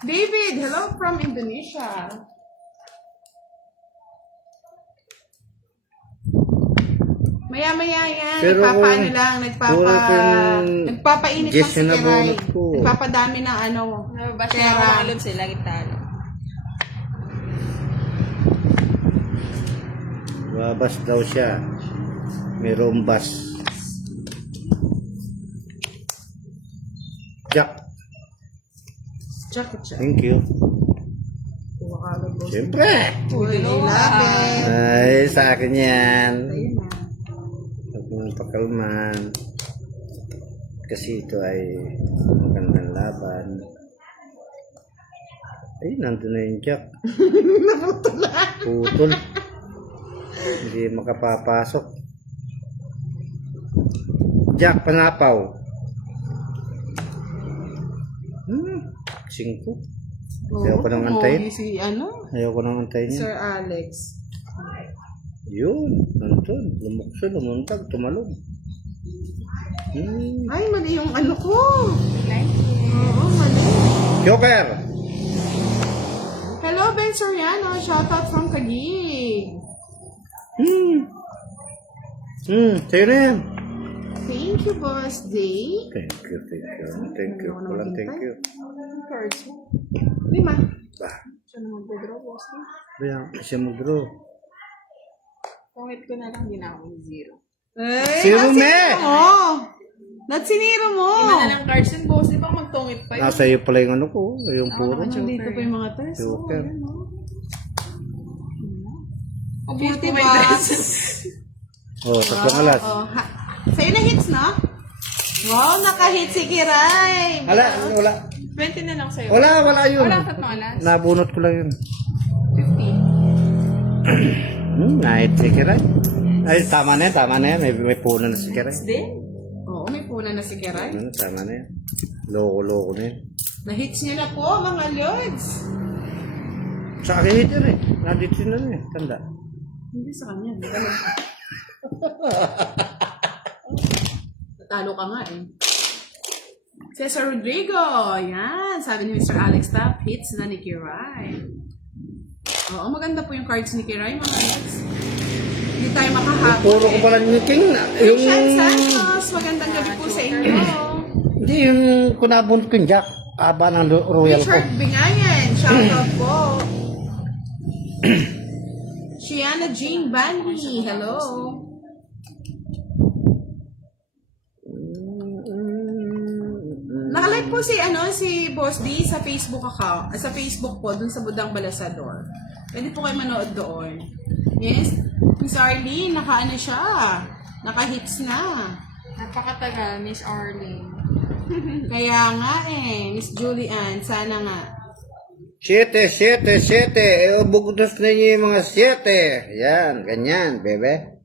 David, hello from Indonesia. Maya-maya yan. Pero Nagpapaano lang. wala kang Nagpapainit guess lang si na Kiray. nabunot ko. Nagpapadami ng ano. Ba't Pera. niya mamalod sila, gitalo? Babas daw siya. Mayroong bus. Jack. Check it, check. Thank you. Kuha ka agad, boss. Siyempre. Uy, I love it. Ay, sa akin yan. Ayun na. Huwag mong pakalman. Kasi ito ay magandang laban. Ay, nandun na yung Jack. Putol. Hindi makapapasok. Jack, panapaw. 5. Ayaw ko nang antayin. Si ano? Ayaw ko nang antayin Sir yan. Alex. Yun, nandun. Lumukso, lumuntag, tumalog. Ay, mali yung ano ko. Oo, mali. Joker! Hello, Ben Soriano. Shoutout from Taguig. Sa'yo na yan. Thank you, Boss Day. Thank you. Thank you. Walang thank you. Cards mo. Lima. Bah, Siya naman po, boss niya. kaya siya mag-draw. Pangit ko na lang, hindi na ako yung zero. Ay, Zero, me! Natsiniro mo. Iba na lang cards yun, boss. Di ba magtungit pa yun? Nasa iyo pala yung ano ko, yung puro. Nandito pa yung mga tres. Joker. O, Beauty beauty may box. dress. Oh, tatlong alas. Sa'yo na hits, no? Wow, naka-hit si Kiray. Wala. 20 na lang sa'yo. Wala yun. Wala ka mga last. Nabunot ko lang yun. 50. Night si Kiray. Ay, tama na yan. May puno na si Kiray. Din? Oo, may puna na si Kiray. Tama na yan. Loko-loko na yan. Na-hits niya na po, mga lods. Sa akin hit yun eh. Nandito na eh. Tanda. Hindi sa kanya. Natalo ka nga eh. Cesar Rodrigo. Yan. Sabi ni Mr. Alex Tapp, hits na ni Kiray. Oo, maganda po yung cards ni Kiray, mga lods. Hindi tayo makahapon. Puro ko pala ni King. Yung... Sean Santos, magandang gabi po sa inyo. Hindi, yung kunabunot ko yung Jack. Aba ng Royal ko. Richard Bingayan, shoutout po. Shiana Jean Bandy, hello. Nakalive po si Boss D sa Facebook account, sa Facebook po, dun sa Budang Balasador. Pwede po kayo manood doon. Yes, Miss Arlene, naka-ano siya, naka-hits na. Napakatagal, Miss Arlene. Kaya nga Miss Julian, sana nga. 7. Bugdos na niyo yung mga 7. Yan, ganyan, bebe.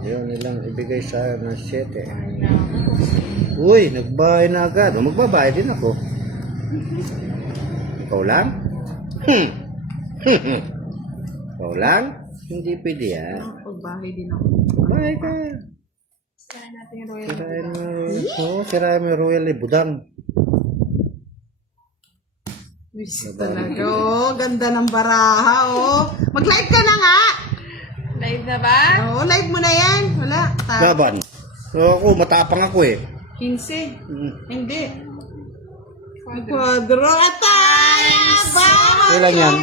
Yun nilang ibigay sa ng 7. Uy, nagbayad na agad. O, magbabayad din ako. Ikaw lang? Ikaw lang? Hindi pwede yan. Pagbahay din ako. Bahay ka. Sirahan natin yung Royal Sirain mo. Sirain mo yung Royal Budang. Wish talaga, ganda ng baraha, Mag-live ka na nga! Live na ba? Oo, live mo na yan. Wala. Laban. So ako, matapang ako eh. 15. Hindi. Quadro. Atay! Bawal! Ilan yan?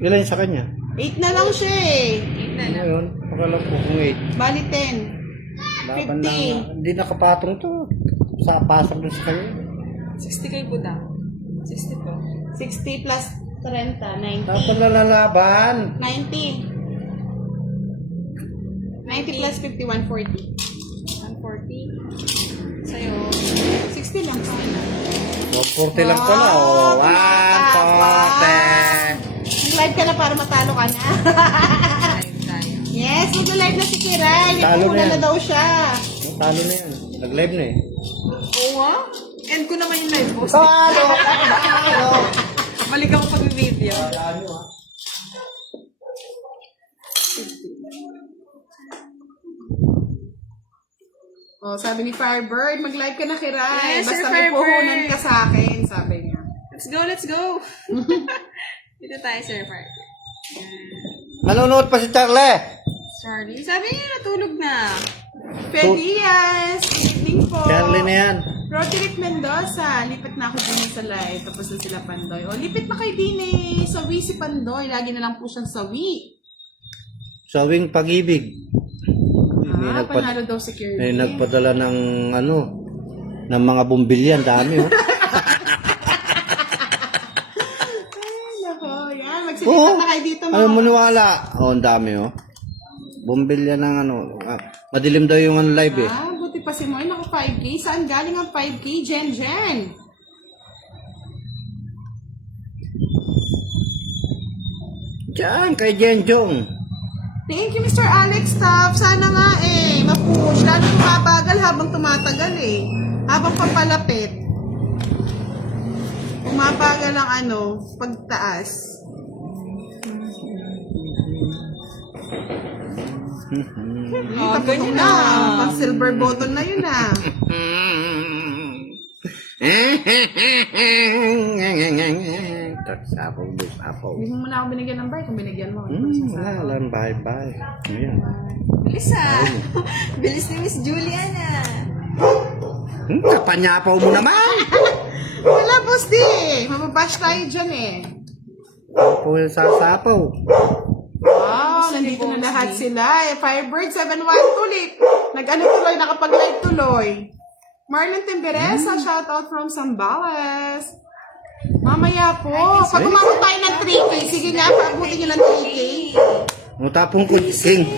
9. Ilan sa kanya? 8 na lang siya eh. 8 na lang. Ngayon, pakala po kung 8. Bali 10. Laban 50. na, hindi nakapatong to. Sa pasok doon sa kanya. 60 kay Budang. 60 po. 60 plus 30. 90. Tapos nalalaban. 90. 90 plus 50, 140. 140. Sa'yo. 60 lang. 140 lang pala. Oh, 140. Live ka na para matalo ka na. Live tayo. Yes, mag-live na si Kiray. Talo Nagpuna na yan. na daw siya. Talo na yan. Nag-live na eh. Oo nga. End ko naman yung live post. Talo! Balik ako pag-video. Oh, sabi ni Firebird, mag-live ka na Kiray. Yes, Sir Basta may Firebird. puhunan ka sa akin, sabi niya. Let's go. Dito tayo, Sir Park. Nanonood pa si Charlie. Charlie, sabi niya natulog na. Felias! Evening po. Charlie na yan. Roderick Mendoza, lipat na ako din sa live. Tapos na sila Pandoy. O, lipat na kay din eh. Sawi si Pandoy. Lagi na lang po siyang sawi. Sawing pag-ibig. Panalo daw si Kirby. May nagpadala ng ng mga bumbilyan. Dami oh. Ay, nako. Yan. Magsilipat na kayo dito mga. Ano maniwala? Oh, ang dami oh. Bumbilyan ng madilim daw yung live eh. Buti pa si Moy. Naku, 5K. Saan galing ang 5K? Jen. Diyan, kay Jenjong. Thank you, Mr. Alex Tapp. Sana nga mapush. Lalo tumabagal habang tumatagal Habang papalapit. Umabagal ang pagtaas. Tapos na. Pang silver button na yun Sapaw. Hindi mo na ako binigyan ng bike kung binigyan mo. Wala lang, bye-bye. Ayan. Bilis Bilis ni Miss Juliana. Kapanyapaw mo naman. Wala, boss di. Mababash tayo dyan Ako yung sasapaw. Wow, nandito na lahat sila. Firebird 712 ulit. Tuloy, nakapag-live tuloy. Marlon Temberesa, shoutout from Zambales. Mamaya po. Pag umabot tayo ng 3K, sige nga, paabutin nyo ng 3K. Matapong ko gising.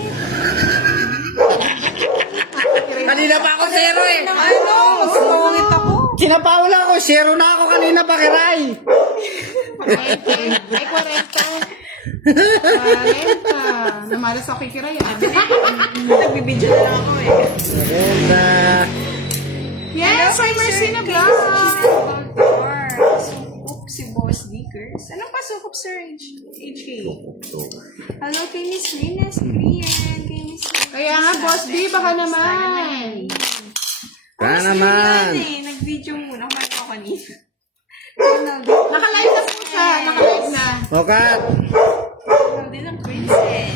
ano eh. Ano? Masungit ako. Sinapawala ako. Zero na ako kanina pa kay Ray. 40. Ay, 40. 40. Namalas ako kay Kiray. Nagbibidyo na lang ako eh. Ganda. Yes, I'm Marcina Vlog. Sukup si Boss Dickers. Anong pasukup, Sir HK? Hello kay Miss Linas Korean. Kay Miss Kaya nga, Boss D, baka naman. Kaya naman. Nag-video muna. Kumain ako kanina. Nakalive na po siya. Nakalive na. Okat. Din ang princess.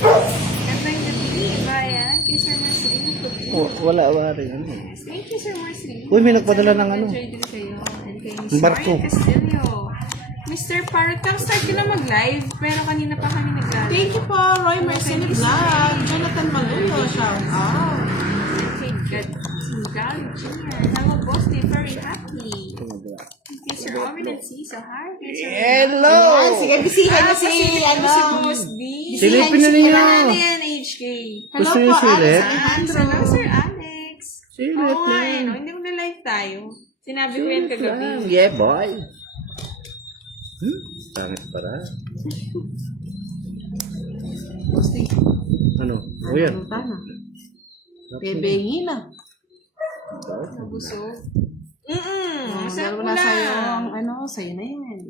Gandang gabi. Bayan. Kay Sir Marceline. Wala rin. Ano? Thank you, Sir Marceline. Uy, may nagpadala ng ano. Enjoy din kayo. And kay Miss Barko. Ryan Castillo. Mr. Parrot, start ko na mag-live. Pero kanina pa kami nag-live. Thank you po, Roy Marcina Vlog. Jonathan Maluto, shout out. Okay, good. Singali Jr. Hello, Boss. They very happy. Okay, Sir Owen and Cisa. Hi. Hello. Ayan, sige, bisihan na si, ano, si Boss D. Silipin na ninyo. Ano yan, HK? Hello Gusto po, niyo silip? Alex Hello, Alejandro. Sir Alex. Silip Oo nga, na. no? Hindi mo na live tayo. Sinabi ko yan kagabi. Yeah, boy. Pangit para. Ano? O yan. Bebengi na. Nabusog. Lalo Masarap ko na sa'yo, lang. ano, sa'yo na yan.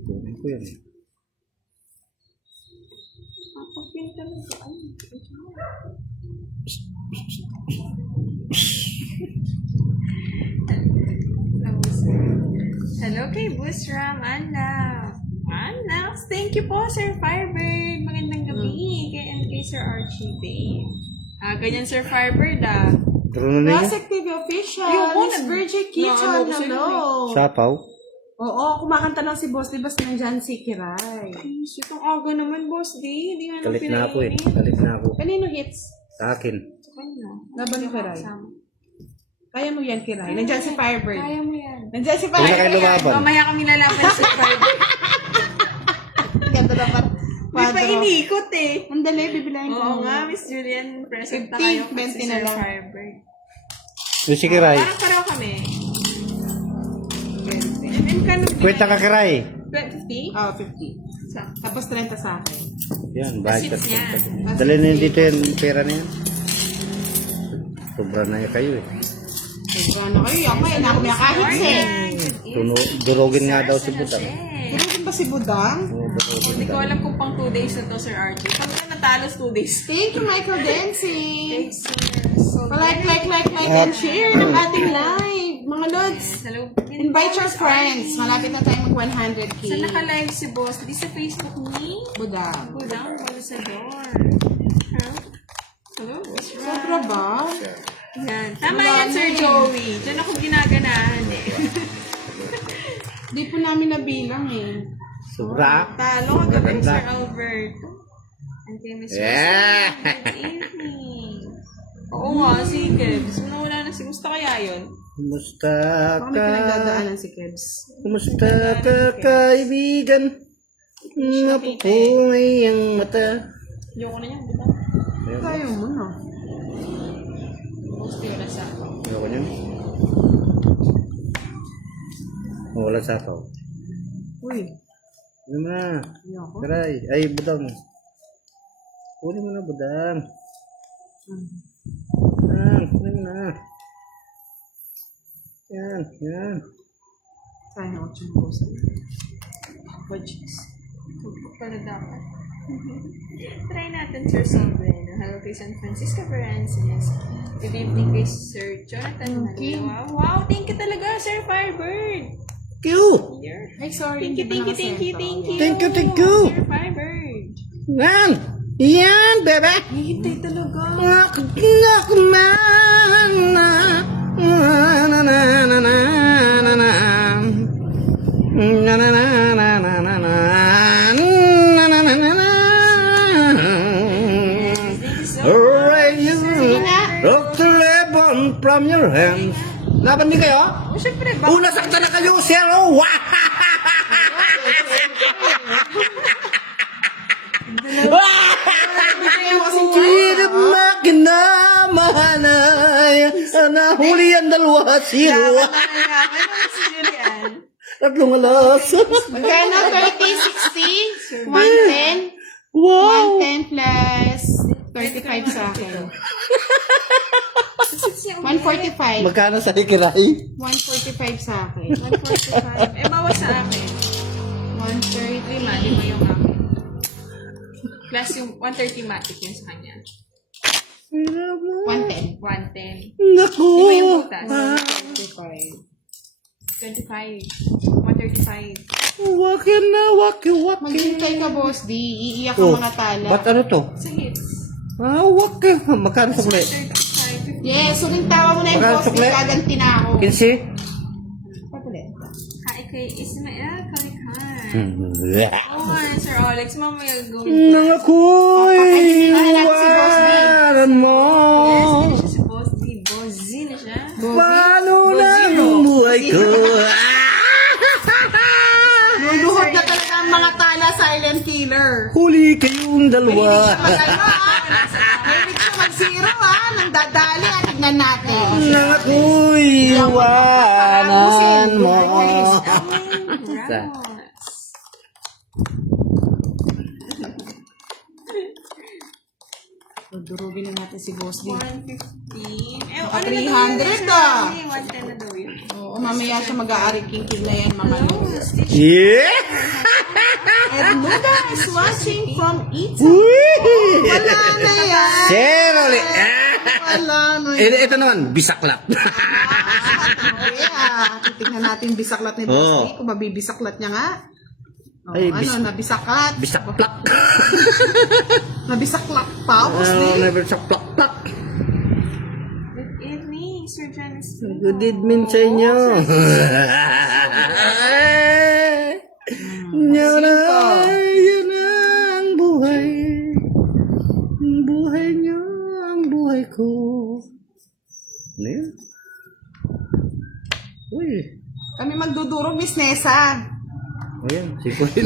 Kunin ko yan. Papagpinta mo ko. Ay, hello kay Busram, Anlax. Thank you po, Sir Firebird. Magandang gabi. Kay Sir Archie Babe. Ganyan, Sir Firebird, Turo na ninyo. Classic TV Official, Ayoko, Miss Virgie Kitchen, hello. Sapaw. Oo, kumakanta lang si Boss, di ba nandyan si Kiray? Itong aga naman, Boss D. Hindi nga Galit na ako eh. Galit na ako. Kanino hits? Sa akin. Laban ni Kiray. Kaya mo yan, Kiray. Nandyan si Firebird. Kaya mo yan. Nandyan si Huwag na kayo Firebird. lumaban. Mamaya kami lalaban sa Firebird. Ganda naman. Di pa inikot eh. Ang dali, bibilayin ko. Oo nga, Miss Julian. Present na 15, kayo 20 kasi na Sir lang. Firebird. Yung si Kiray. Parang pareho kami. MM ka nung Kwenta ka Kiray. 50? Oo, 50. Sa Tapos 30 sa akin. Yan, bahit ka. Asit niya. Dali na yun dito yung pera na yan. Sobra na yun kayo eh. Ano kayo? Ako eh, na ako nakahits eh. Durogin nga daw si Budang. Kailan ba si Budang? Hindi ko alam kung pang 2 days na to, Sir Archie. Pag ka natalos 2 days. Thank you, Michael Dancing. Thanks, sir. So, Like, and share ng ating live. Mga lods, hello. invite your friends. Malapit na tayo mag 100k. Sa naka-live si Boss, di sa Facebook ni Budang. Budang Bolusador. Huh? Hello, Boss Ram. Sobra ba? Yan. Tama yan, Sir Joey. Diyan ako ginaganahan eh. Di po namin nabilang eh. Sobra. Talo ka kay Maganda. Sir Alberto. And kay Miss Yeah. Rosa. Good evening. Oo nga, si Kebs. Wala na si Gusto kaya yun? Kumusta Baka may ka? pinagdadaanan si Kebs. Kumusta ka, kaibigan? Napupuhay ang mata. Ayoko na yan, di ba? Tayo mo na. Post yun na sa ako. Ayoko niyo. Wala sapaw. Uy, Ano mo na? ayoko. Kiray. Ay, Budang. Kunin mo na, Budang. Kunin mo na. Yan. Sayang ako siya po sa Budgets. Pala dapat. Try natin, Sir Solveno. Hello kay San Francisco Francis. Good evening kay Sir Jonathan. Okay. Wow, thank you talaga, Sir Firebird. Thank you. Here. Ay, sorry. Thank you. Thank you. Sir Firebird. Yan, bebe. Hihintay talaga. Rock the ribbon from your hands. Laban din kayo? Oh, syempre, Una sakta na kayo, zero. Hindi makinama. na, huli yan, dalawa, zero. Yaman naman si Julian. Tatlong alas. Magkano? 30, 60, 110. Wow. 110 plus 35 sa akin. 145. Magkano sa hikiray? 145 sa akin. 145. Bawas sa akin. 130. Lima yung akin. Plus yung 130 matic yun sa kanya. 110. 110. Naku. Lima yung butas. 145. 25. 135. Wakin na, wakin. Maghintay ka, Boss D. Iiyak ang mga tala. Ba't ano to? Sa hits. Wakin. Magkano sa kulay? 35. Yes, huling tawa mo na yung Magkano Boss D. sukle? Gaganti na ako. 15? Papalit. Kay Ismael, kay Oh, Sir Alex, mamaya gawin. Nangakoy. Pakalimutan natin si Boss D. Waran mo. Yes, hindi siya si Boss D. Bossy na siya. Paano na ang buhay ko? Luluhod na talaga ang mga tala, silent killer. Huli kayong dalawa. Mahilig ka mag-zero ha. Nang dadali at tignan natin. Nangakoy. Iwanan mo. Ramos. Durugin na natin si Boss D. 115. 300 ah. 110 na daw yun. Oo, mamaya siya mag-aari king na yan, mga lods. Yeah. Edmuda is watching from Italy. Wala na yan. Zero. Wala na yan. Ito naman, bisaklap. Titignan natin yung bisaklat ni Boss D. Kung mabibisaklat niya nga. Ay, nabisaklat. Bisaklap. Nabisaklat pa, Boss D. Bisaklap. Good evening, Sir Janice. Good evening sa inyo. Yan na ang buhay. Ang buhay niyo, ang buhay ko. Ano yun? Uy. Kami magdudurog, Miss Nessa. O yan, sipulin.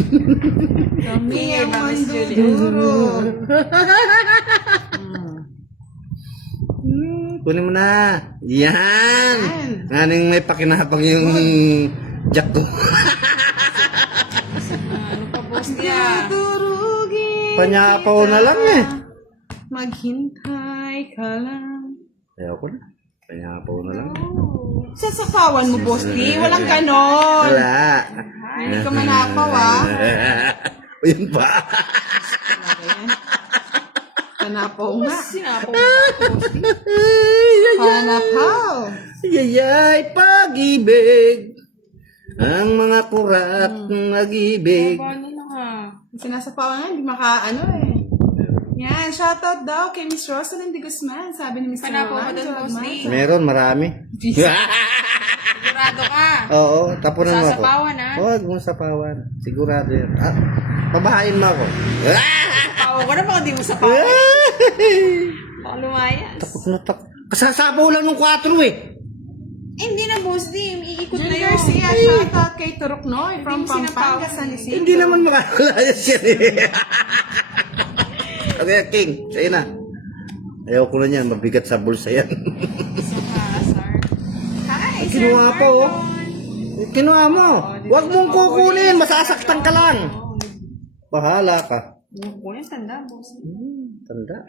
Kami ang ba, Miss Julie? magdudurog. Kunin mo na. Yan. Nganing may pakinahapang yung jack ko. Ano pa, Boss D? ah? Dudurugin Panyapaw na lang eh. Maghintay ka lang. Ayaw ko na. Panyapaw na lang. Sasapawan mo, Boss D. Walang ganon. Wala. Hindi ka manapaw, ah. O yun pa. Panapaw nga. Sinapo. Panapaw. Yayay, pag-ibig. Ang mga kurat ng nag-ibig. Paano na ka? Sinasapawan nga, hindi maka-ano eh. Yan, shoutout daw kay Miss Rosalind de Guzman. Sabi ni Mr. Panapaw mo Rolando. doon, Boss D. Meron, marami. Sigurado ka. Oo, tapunan mo ako. Sasapawan, ha? Huwag mong sapawan. Sigurado yan. Pabahain mo ako. Pawa ko na, baka di mo sapawan. Baka lumayas. Takot na takot. Kasasabaw lang ng 4 eh. Hindi na, Boss D. Iikot na Junior yun. Garcia, shoutout kay Turoknoy from Hindi mo Pampanga, sinapawan. San Isidro. Hindi naman makalayas yan eh. Okay, King. Sa'yo na. Ayaw ko na yan. Mabigat sa bulsa yan. Sir. Hi, Sir Kinuha po. Marlon. Kinuha mo. Huwag mong kukunin. Masasaktan ka lang. Bahala ka. Kuya, tanda, Boss D. Tanda.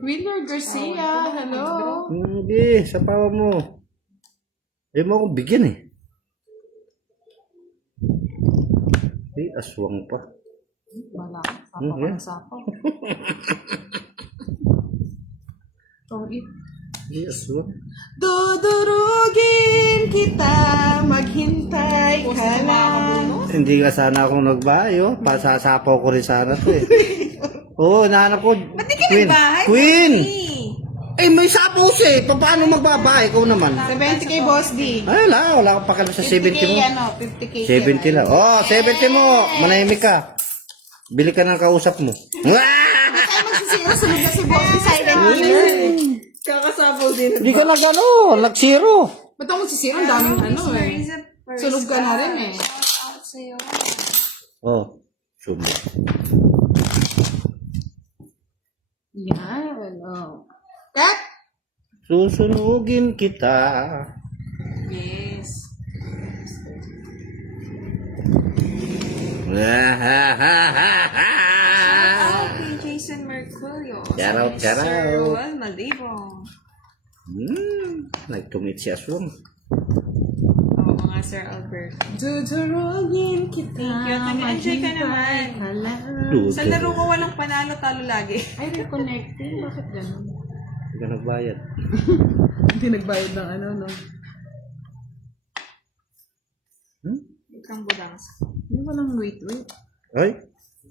Wheeler Garcia, hello. Hindi. Sapawa mo. Ayaw mo akong bigyan eh. Ay, aswang pa. Wala. Yeah. Sapaw. Sorry. Ay, aswang. Dudurugin kita, maghintay ka lang. Hindi ka sana akong nagbayo. Pasasapaw ko rin sana to eh. Oo, nahanap ko. Ba't di ka nagbahay, Queen! Boss D? Eh, may sapaw siya eh. Paano magbabahay? Ikaw naman. 70k Boss D. Ay, wala akong pakialam sa 70 mo. 50k. 70 lang. Oh, 70 mo. Manahimik ka. Bili ka ng kausap mo. Kaya magsisira, sunod na si Boss D, silent killer. Kakasapaw din. Hindi ka nag-ano, nag-zero. Ba't ako magsisira? Ang daming ano eh. Sunog ka na rin eh. Shout out sa'yo. Oh, sumo. Yan. Oh. Cut! Susunugin kita. Yes. Okay, Jason Merculio. Shout out, shout Sir out. Ruel Malibong. Nagtumit si Aswang. Oo, mga Sir Albert. Dudurugin kita. Nag-enjoy ka naman. Sa laro ko walang panalo, talo lagi. Ay, reconnecting? Bakit ganun? Hindi ka nagbayad. Hindi nagbayad ng ano, no? Ikang budangs. Hindi mo lang wait. Ay,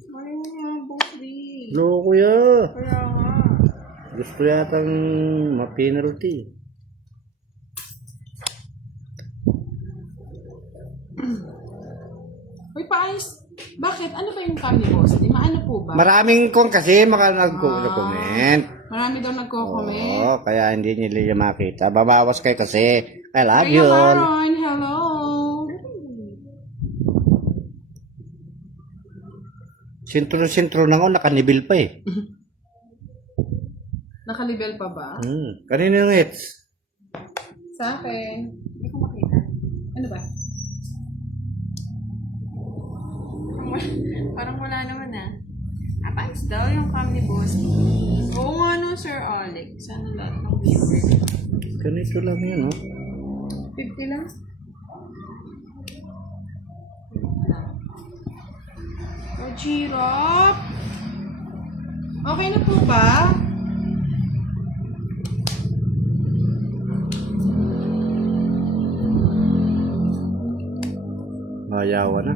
Ay, mga Bosdi. loko ya. Kaya nga. Gusto yatang ma-penalty. Uy, paayos. Bakit? Ano ba yung cam ni Boss? Di maano po ba? Maraming kong kasi nag-comment. Marami daw nagko-comment. Oo, kaya hindi nila makita. Babawas kayo kasi. I love Kuya you all. Maron, hello. Sintro na ako, nakanibil pa eh. Nakalibel pa ba? Kanina yung hits. Sa akin. Hindi ko makita. Ano ba? Parang wala naman ah. Apayos daw yung cam ni Bosdi. Oo nga no, Sir Alex. Sana lahat ng viewers. Ganito lang yun, no? 50 lang? Oh, Girop. Okay na po ba? Mayawa na.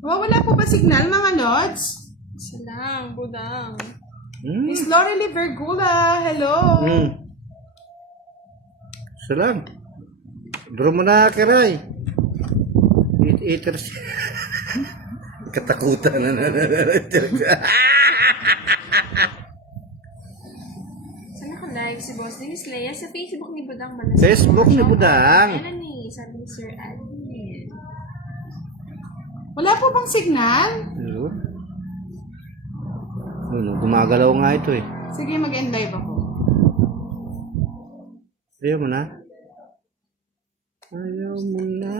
Wala po ba signal, mga lods? Isa lang, budang. Miss Lorely Vergula, hello. Salam. Draw mo na, Kiray. Eaters. Katakutan na. Saan naka-live si Boss Dennis Leia? Sa Facebook ni Budang ba? Facebook ni Budang. Ano ni? Sabi ni Sir Alvin. Wala po bang signal? Gumagalaw nga ito eh. Sige, mag-end live ako. Ayaw mo na? Ayaw mo na.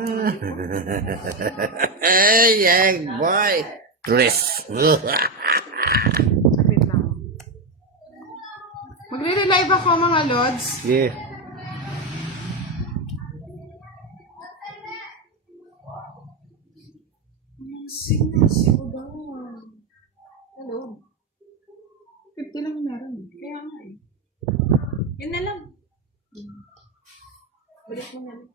Hey, young boy. Tres. Wait lang. Magre-relive ako, mga lods. Yeah. Signal si Budang. Hello? 50 lang meron. Kaya nga eh. Yun na lang. Balik mo na lang.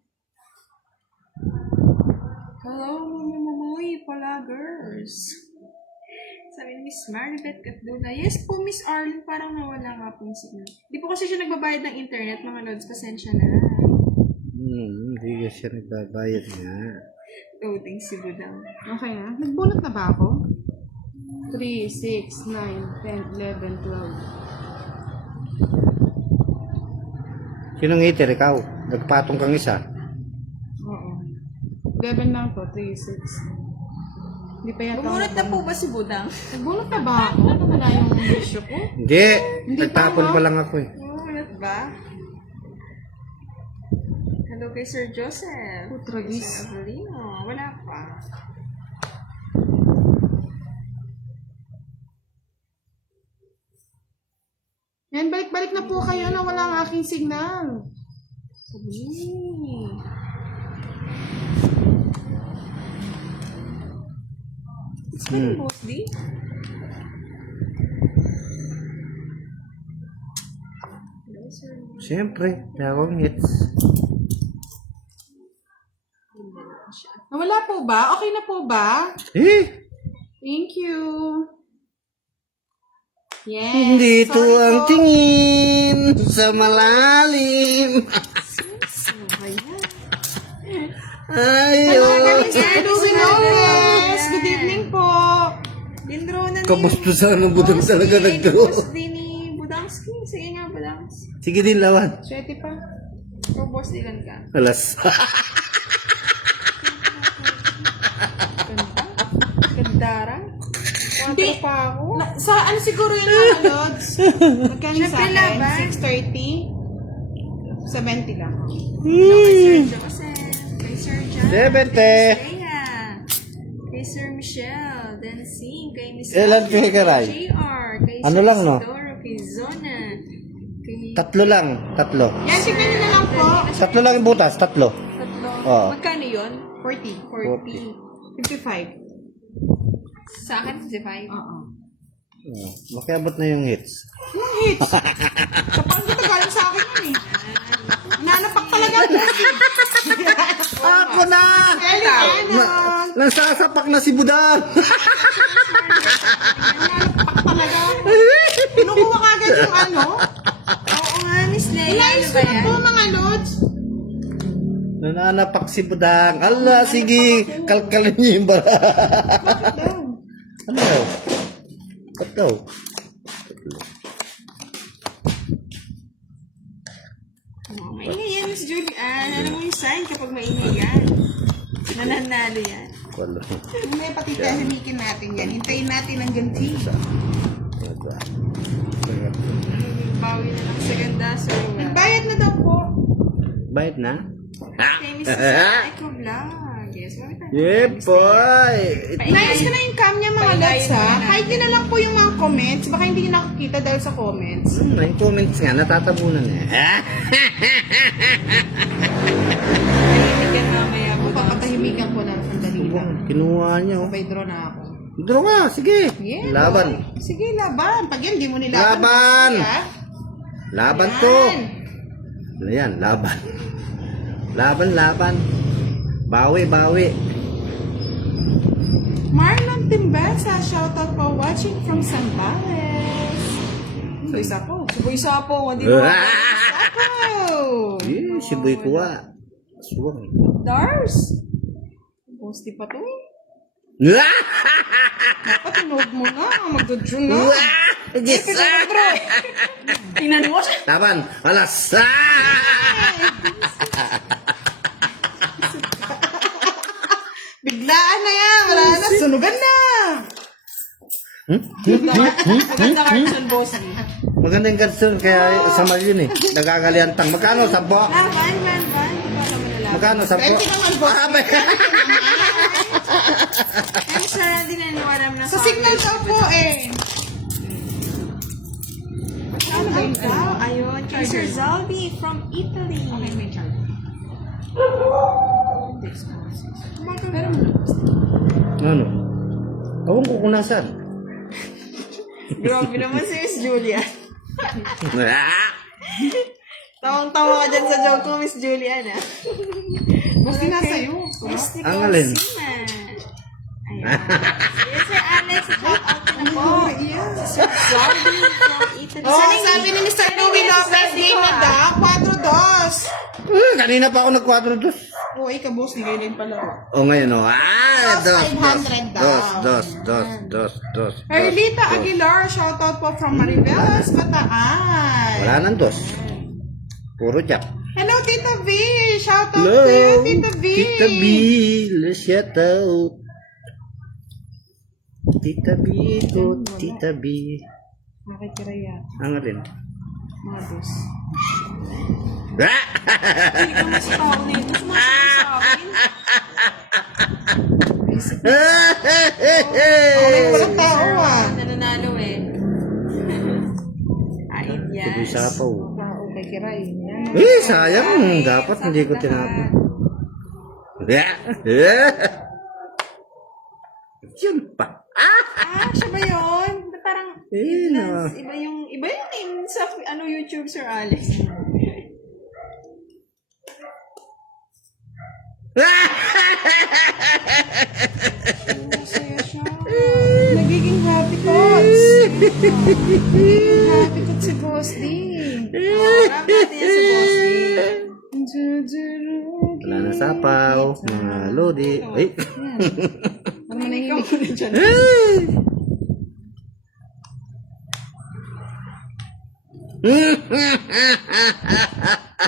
Hello, Mumumoy, Palagers. Sabi ni Miss Maribeth Catdula. Yes po, Miss Arlene, parang nawala nga po yung signal. Di po kasi siya nagbabayad ng internet, mga lods. Pasensya na. Hindi siya nagbabayad nga. Loading si Budang. Okay na. Nagbunot na ba ako? 3, 6, 9, 10, 11, 12. Sinong eater? Ikaw? Nagpatong kang isa? Oo. 11 lang to. 3, 6. Hindi pa yata. Bumunot na po ba si Budang? Nagbunot na ba ako? Ano ba na yung issue ko? Hindi. Hindi Nagtapon pa, pa lang ako eh. Bumunot ba? Hello kay Sir Joseph. Putragis. Kay Sir Avelino. Wala pa. Yan, balik-balik na po kayo na wala ang aking signal. Sabi. It's been both day. Hello, sir. Siyempre. Dawang hits. Wala po ba? Okay na po ba? Eh! Thank you. Yes. Dito sorry ang po. tingin sa malalim. Hello, Ayo. Sir Luis. Good evening po. Dindro na ni... Kamusta ng budang talaga nagdro? Boss din ni Budangski. Sige nga, Budangs. Sige din, lawan. Swerte pa. O boss ilan ka? Alas. Ganda. Gandara. Nag-outro pa ako. Sa ano siguro yun mga lods? Magkano sa Syempre, akin? laban. 6:30? 70 lang. Hello kay Sir Joseph, kay Sir John, 70. kay Miss Leia, kay Sir Michelle, Dancing, kay Miss Ilan Audrey, kayo, Karay? kay JR, kay Ano Sir lang, no? Isidoro, kay Zona, kay 3 lang. 3. Yan, tignan nyo na lang po. 3 lang yung butas. 3. Tatlo. Oo. Magkano yun? 40. 40. 55. Sa akin, 55. Oo. Makiabot na yung hits. Yung hits. Kapag kita galing sa akin yun eh. Nanapak talaga ako. Ako na! Kelly, ano? Nasasapak na si Budang! Nanapak talaga. Kinukuha ka agad yung ano? Oo nga, Miss Leia. Inayos ko na po mga lods. Nananapak si Budang. Ala, sige. Kalkalin niyo yung bara. Bakit daw? Ano daw? Ba't daw? Maingay yan, Miss Julie. Alam mo yung sign kapag maingay yan. Nananalo yan. Wala. May patitahimikin natin yan. Hintayin natin ang ganti. Bawi na lang sa ganda, sir. Nagbayad na daw po. Bayad na? Kay Mrs. Echo Vlog. Yes, bakit tayo? Yeah, boy! Nais ko na yung cam niya mga lods ha. Pahingayin Hide nyo na lang po yung mga comments. Baka hindi nyo nakikita dahil sa comments. May comments nga, natatabunan eh. Mahilig yan mamaya po. Papatahimikan ko na sandali lang. Kinuha niyo. Sabay draw na ako. Draw nga, sige. Yeah, Laban. boy. Sige, laban. Pag yan, di mo nilaban. Laban! Ha? Laban to. Yan. Ayan, laban. Laban. Bawi. Marlon Timbesa, shoutout for watching from Sambales. So, isa po. Suboy sapo, hindi mo. Ako! Eh, si Boy kuha. Aswang. Dars! Posti pa to eh. Patinog mo na. Magdodyo na. Yes! Tingnan mo siya. Laban. Alas. Biglaan na yan. Wala na. Sunugan na. Maganda Carson Bossy. Maganda yung garson, kaya sama yun eh. Nagagaliantang. Magkano? 10? Van. Di ba kami nalaman? Magkano? 10? 20 naman, boss. Ay, sir, hindi naniniwala mo na Sa signal daw po eh. Ano ba yun daw? Ayun, kay Sir Zalbi from Italy. Okay, may charge. Pero, Ano? Kawang ko kung nasan. grabe naman si Miss Julia. Tawang-tawa ka dyan sa joke ko, Miss Julia, na. Gusto nga sa'yo. Ang alin? Ayan. Yes, Sir Alex, shout out ka na po. Sir Zalbi from Italy. Oh, sabi ni Mr. Louie Lopez, game na daw. 4-2. Kanina pa ako nag-4-2. Oh, ikaw boss, di kayo din pala. O ngayon o. Dos. 500 daw. Dos. Erlita Aguilar, shoutout po from Marivelas, Bataan. Wala nang dos. Puro chap. Hello, Tita V. Shoutout to you, Tita V. Tita B. Let's shout out. Tita B to Tita B. Makikiraya. Ang alin? Mga boss. Hindi ka mas tawag nito. Sumasabi sa akin. Walang tao ah. Nananalo eh. Ayun yan. Tuloy sapaw. Tao kay Kiray. Yan. Sayang. Dapat hindi ko tinapon. Yun pa. Siya ba yun? Ba't parang No. iba yung name sa YouTube, Sir Alex. Masaya siya. Nagiging happy thoughts. Happy thoughts si Boss D. Marami natin yan sa Bossy. Wala na sapaw. Mga lodi. Ay. Ano manahimik?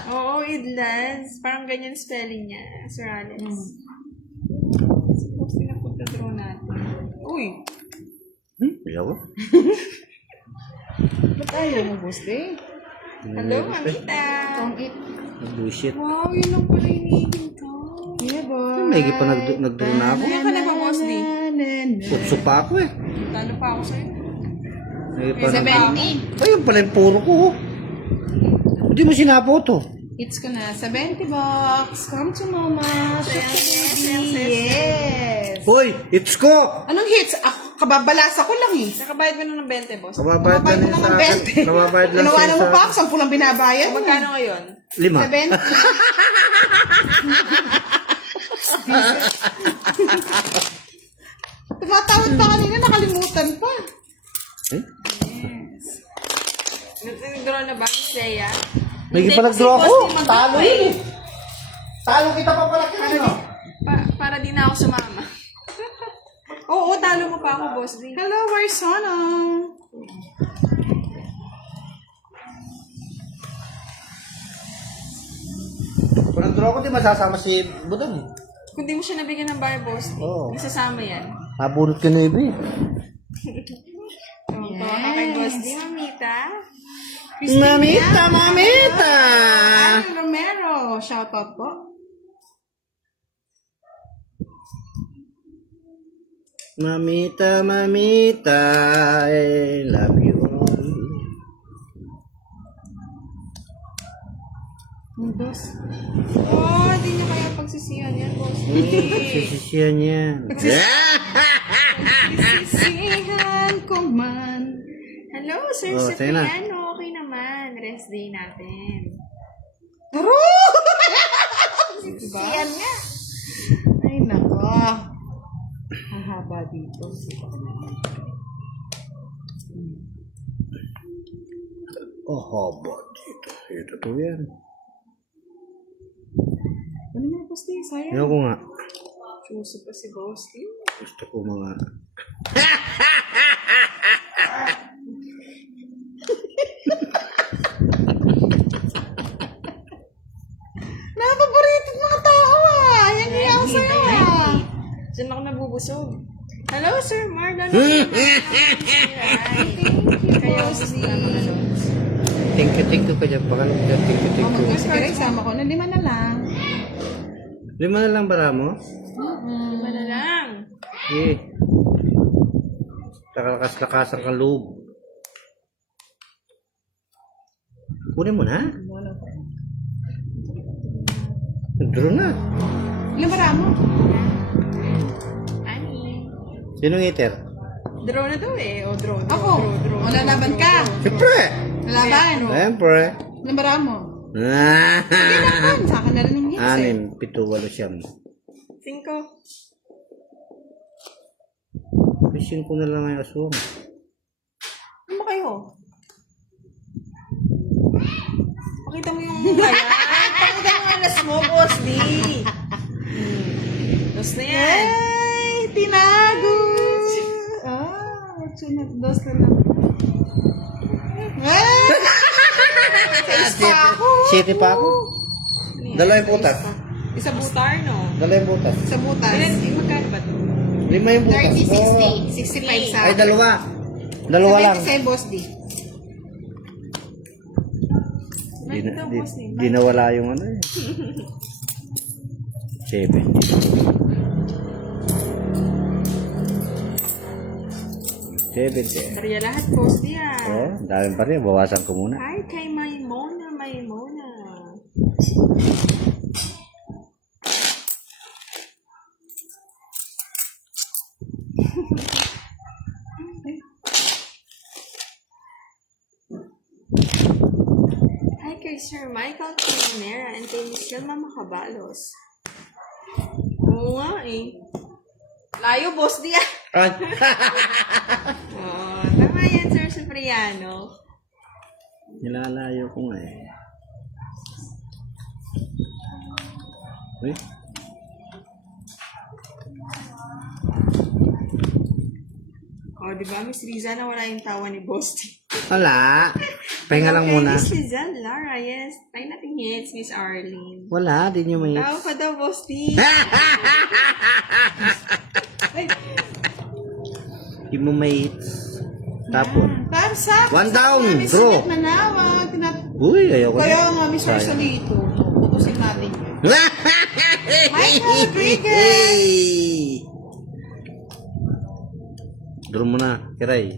Oo, Idlands. Parang ganyan spelling niya, Sir Alex. Suppose na pagka-draw natin. Uy! Ayaw. Ba't ayaw mo, Bosti? Hello, mamita. Ang it. Bullshit. Wow, yun lang pala hinihinto. Yeah, boy. May pa nagduro na ako. Hindi ka na ba, Boss D? Upso pa ako eh. Talo pa ako sa'yo. May pa 70. Ayun pala yung puro ko. Oh. Hindi mo sinapo to. Hits ko na. 70 bucks. Come to mama. Yes. Hoy, it's ko! Anong hits? Kababalasa ko lang eh. Nakabayad mo na ng 20, Boss. Kababayad Kababayad lang mo sa ng akin. 20. Kababayad lang Tinawanan mo sa pa ako. 10 lang binabayad. Magkano ngayon? 5. 70. Tumatawad pa kanina. Nakalimutan pa. Eh? Nag-draw na ba, Miss Leia? May Hindi, ipinag-draw kasi ako. Boss D mag-draw Talo eh. yun eh. Talo kita pa pala kanino. Para di na ako sumama. Oo, talo mo pa ako, Boss D. Hello, Warsona. Kung nag-draw ko, di masasama si Budang eh. Kung di mo siya nabigyan ng buy, Boss D, Oo. may sasama yan. Nabunot ka na iba eh. Tuwa ka kay Boss D, mamita. Mamita, mamita! Aaron Romero. Shoutout po. Mamita, mamita, I love you all. Dos. Oh, di niya kaya pagsisihan yan, Boss D. Sisisiyan yan. Sisihan ko man. Hello, Sir Oh, tayo na. Cipriano. Okay naman. Rest day natin. Taro! Sisihan nga. Ay, nako. Ang haba dito. Oh, haba dito. Ito to yan. Ano nga, Bosti? Sayang. Ayaw ko nga. Suso pa si Boss D. Gusto ko mga... Napaborito mga tao ah. Yan yung ako sa'yo ah. Diyan ako nabubusog. Hello, Sir Marlon. Boss D. Thank you ka dyan. Pakalong dyan. Thank you. Sige, rin, sama ko na 5 na lang. 5 na lang bara mo? Iba na lang. Eh. Lakas-lakasan ka loob. Kunin mo na. Nag-draw na. Ilan ba mo? Ani. Sinong eater? Draw na to eh. O, draw. Ako. O, lalaban ka. Siyempre. Lalaban. Siyempre. Ilan ba mo? Ilan sa akin na rin yung hits eh. 6, 7, 8, 9. 5. Fishing ko na lang ang aswang. Ano ba kayo? Pakita mo yung kaya. Pakita mo yung alas mo, Boss D. Tapos na yan. Ay, tinago. Dos na lang. Ay! City pa ako. Dala yung butas. Isa butar, no? Dala yung butas. Sa butas. Magkano ba ito? 5 yung butas. 30, 60. 65 sa Ay, dalawa. Dalawa lang. Sa Boss D. Di nawala yung ano eh. 70. Kaya lahat, Boss D, ah. Oh, dami pa rin. Bawasan ko muna. Hi kay Maymona. Hi kay Sir Michael Timonera and kay Michelle Mamakabalos. Oo nga eh. Layo, Boss D, ah. Ay. Oo, tama yan, Sir Cipriano. Nilalayo ko nga eh. Uy. O, di ba, Miss Riza, nawala yung tawa ni Boss D. Wala. Pahinga lang muna. Miss Riza, Lara, yes. Tayo natin hits, Miss Arlene. Wala, di nyo may... Tawa ka daw, Boss D. Di mo may hits. Tapon. Thumbs up. One down, Mami bro. Sunat Manawag. Uy, ayaw ko Kaya na. nga, Mr. Sayang. Solito. Pupusin natin yun. Michael Rodriguez. Drum mo na, Kiray.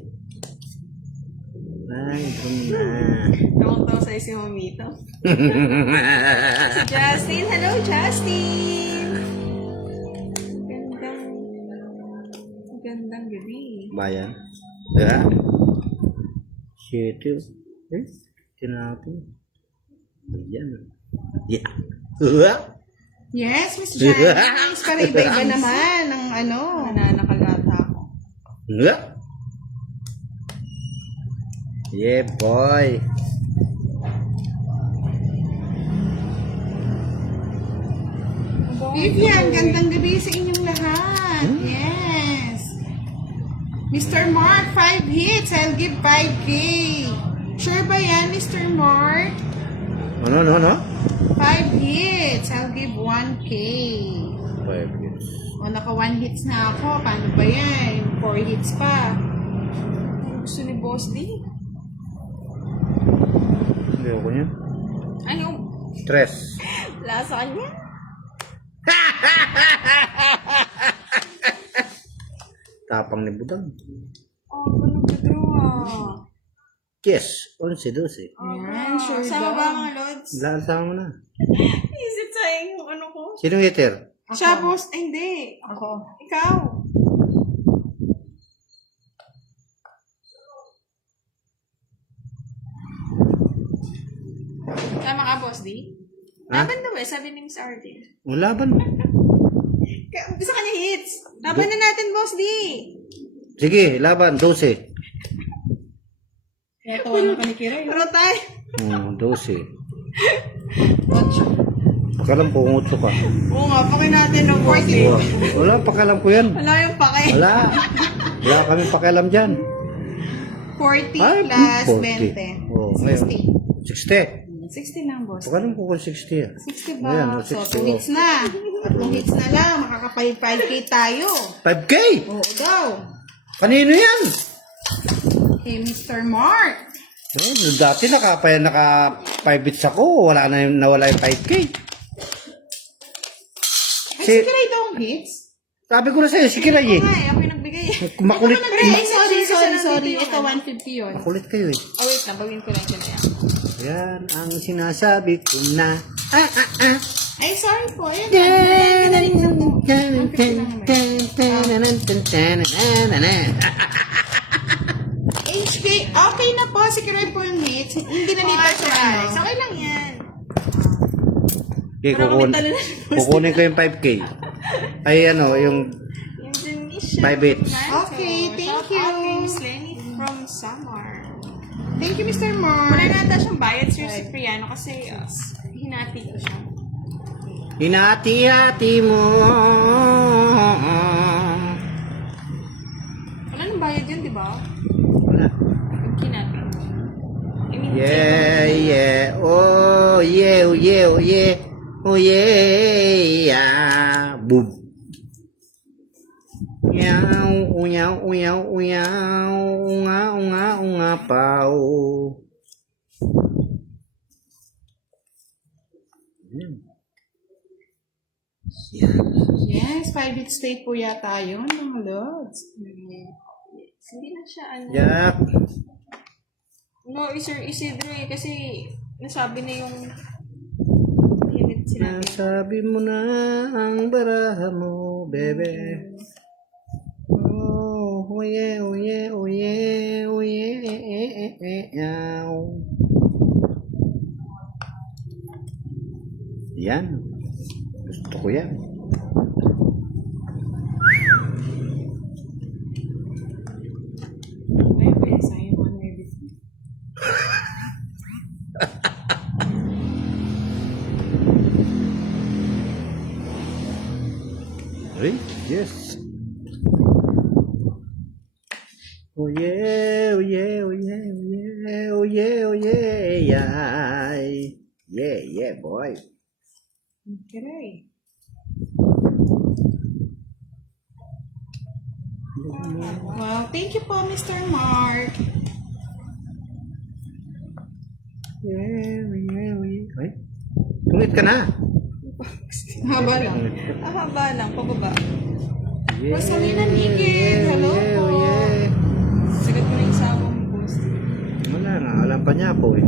Ay, drum mo na. Tawang-tawa sa'yo si Mamito. Si Justin. Hello, Justin! Gandang gabi. Bayan. Ya. Situ. Kenapa? Ayan. Ya. Yes, Miss Janice. Para iba-iba naman ang ano. Nananakalata ako. Ya. Yeah, boy. Vivian, gandang gabi sa inyong lahat. Yes. Mr. Mark, 5 hits. I'll give 5K. Sure ba yan, Mr. Mark? Ano? 5 hits. I'll give 1K. 5 years. O, naka 1 hits na ako. Paano ba yan? 4 hits pa. Gusto ni Boss D? Hindi ako niya. Ano? Stress. Lasa niya? Tapang ni Budang. Oh, nag-draw ah. Yes, 11-12. Yan, sure Sama daw. ba mga Lods? Lasama mo na. Isip sayang yung ano ko. Sinong hitter? Siya, Boss. Ay, hindi. Ako. Ikaw. Tama ka, Boss D? Ha? Laban daw eh, sabi ni Miss Arden. Laban. Gusto ka niya hits. Laban na natin, Boss D. Sige, laban. 12. Kaya tawanan ka ni Kira yun. Pero tayo. 12. Pakalam ko kung utso ka. Oo nga, pakin natin ng Boss D. Wala, pakalam ko yan. Wala yung pake. Wala. Wala kami pakialam dyan. 40 Ay, plus 40. 20. Oh, ngayon. 60. 60. 60 lang, boss. Pakalam ko kung 60 yan. 60 ba? Ayan, So, 60, 2 hits na. 3 hits na lang. Makakapay-5K tayo. 5K! Oo daw. Kanino yan? Hey, Mr. Mark. Dati naka 5 bits ako. Nawala yung 5K. Ay, sige na itong hits. Sabi ko na sa'yo, sige na Ay, ako yung nagbigay. Makulit. Ay, sorry. nandito Ito, yung 150 yun. Makulit kayo eh. Oh, wait lang. Bawin ko lang ito na yan. Yan ang sinasabi ko na. Ay, sorry po. Ayan. HK, okay na po. Si Kiray po yung hits. Hindi na nito sa ano. Okay lang yan. Okay, Pero kami talo na. kukunin ko yung 5K. Ay ano, yung Yung Janisha. 5 bits. Okay, thank you. Shout out kay Miss Lenny from Samar. Thank you, Mr. Wala Mark. na ata siyang bayad, Sir Cipriano, kasi hinati ko siya. Hinati-hati mo. Wala nang bayad yun, di ba? Wala. Yung kinati. I mean, Yeah. Oh, yeah, oh, yeah, oh, yeah. Oh, yeah. Boom. Uyaw, uyaw, uyaw, uyaw. Unga, pao. Yes, 5 hits straight po yata yun, mga lods. hindi na siya, ano. Jack. No, Sir Isidro eh, kasi nasabi na yung unit sinabi. Nasabi mo na ang baraha mo, bebe. Oh yeah, oh yeah, oh yeah, oh yeah. Yan. Gusto ko yan. Ay, pwede sa'yo, mga maybe. Hey, yes. Oh yeah, oh yeah, oh yeah, oh yeah, oh yeah, oh yeah, yeah, boy. Kiray. Wow, thank you po, Mr. Mark. Ay, tumit ka na. Haba lang. Haba lang, pababa. Rosalina Nigel, hello po. Sagat mo na yung sawa mo, boss. Wala nga, alam pa niya po eh.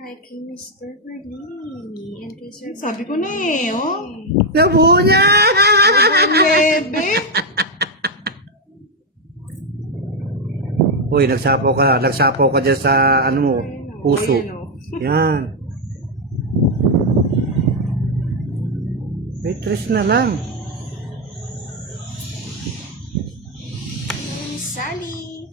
Hi kay Mr. Berlini and kay Sir Sabi ko na eh, oh. Nabuo niya! Bebe. Uy, nagsapaw ka dyan sa ano mo, puso. Ayan, oh. Yan. May tres na lang. Hey, Miss Sally.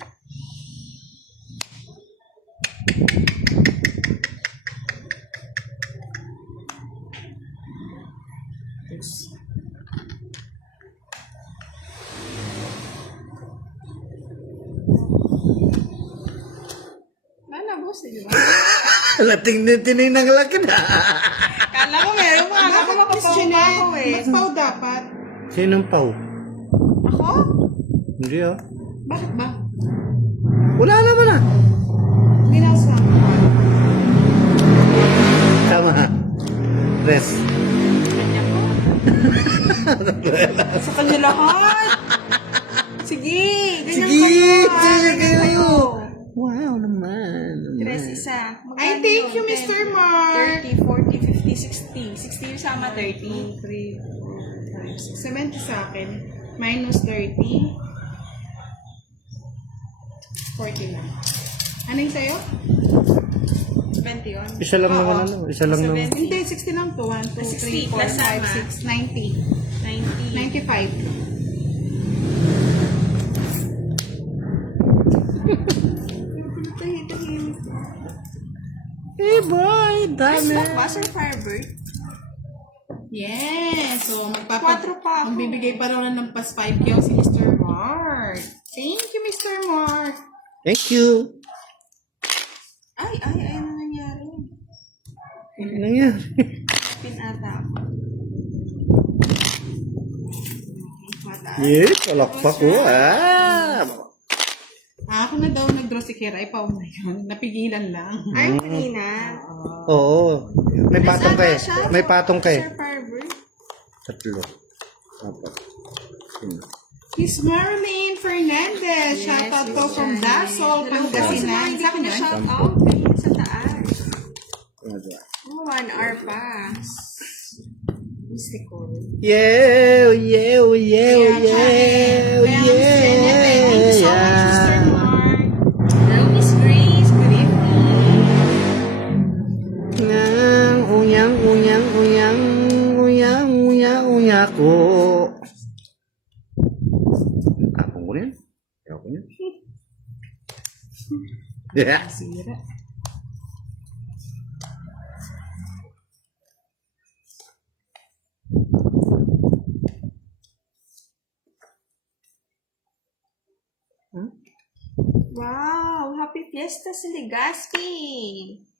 Wala, boss, di ba? Lating-tining ng laki na. Kala ko meron mga ako Miss makapaw Jeanette, ako eh. magpaw dapat. Sinong pau? Ako? Hindi ah. Bakit ba? Wala naman ah. Binasa. Tama. Tres. Sa kanya lahat. Sige, ganyan Sige, kayo. sige kayo. Wow naman. Tres isa. Ay, thank you, Mr. Mark. 30, 40, 50, 60. 60 yung sama, 30. 3, 4, 5, 6, 70 sa akin. Minus 30. 40 lang. Ano yung sa'yo? 20 yun. Isa lang Oo. naman ano. Isa lang naman. 70. Hindi, 60 lang to. 1, 2, 3, 60 4, plus 5, sama. 6, 90. 90. 95. Eh boy, dami. Smoke ba, Sir Firebird? Yes. So, 4 pa ako. magbibigay pa raw na ng pas 5 kyo si Mr. Mark. Thank you, Mr. Mark. Thank you. Ay, ano nangyari? Ano nangyari? Pinata ako. Mataas. Yes, palakpak ko ah. Ako na daw nag-draw si Kiray pa. Oh my God. Napigilan lang. Ay, kanina. Oo. May patong ka eh. May patong ka eh. Sir Firebird. Tatlo. Apat. Lima. Miss Marilyn Fernandez. Shout out to from Dasol, Pangasinan. Sa akin yan. Shout out kayo sa taas. Una, dua. Oh, 1 hour pa. Mystical. Yeah, yeah, yeah, yeah, Thank you so much, Mr. Mark. Hello, Miss Grace. Good evening. Unya ko. Tapong ko rin. Ayaw ko niya. Yeah. Sira. Wow! Happy Fiesta sa Legazpi!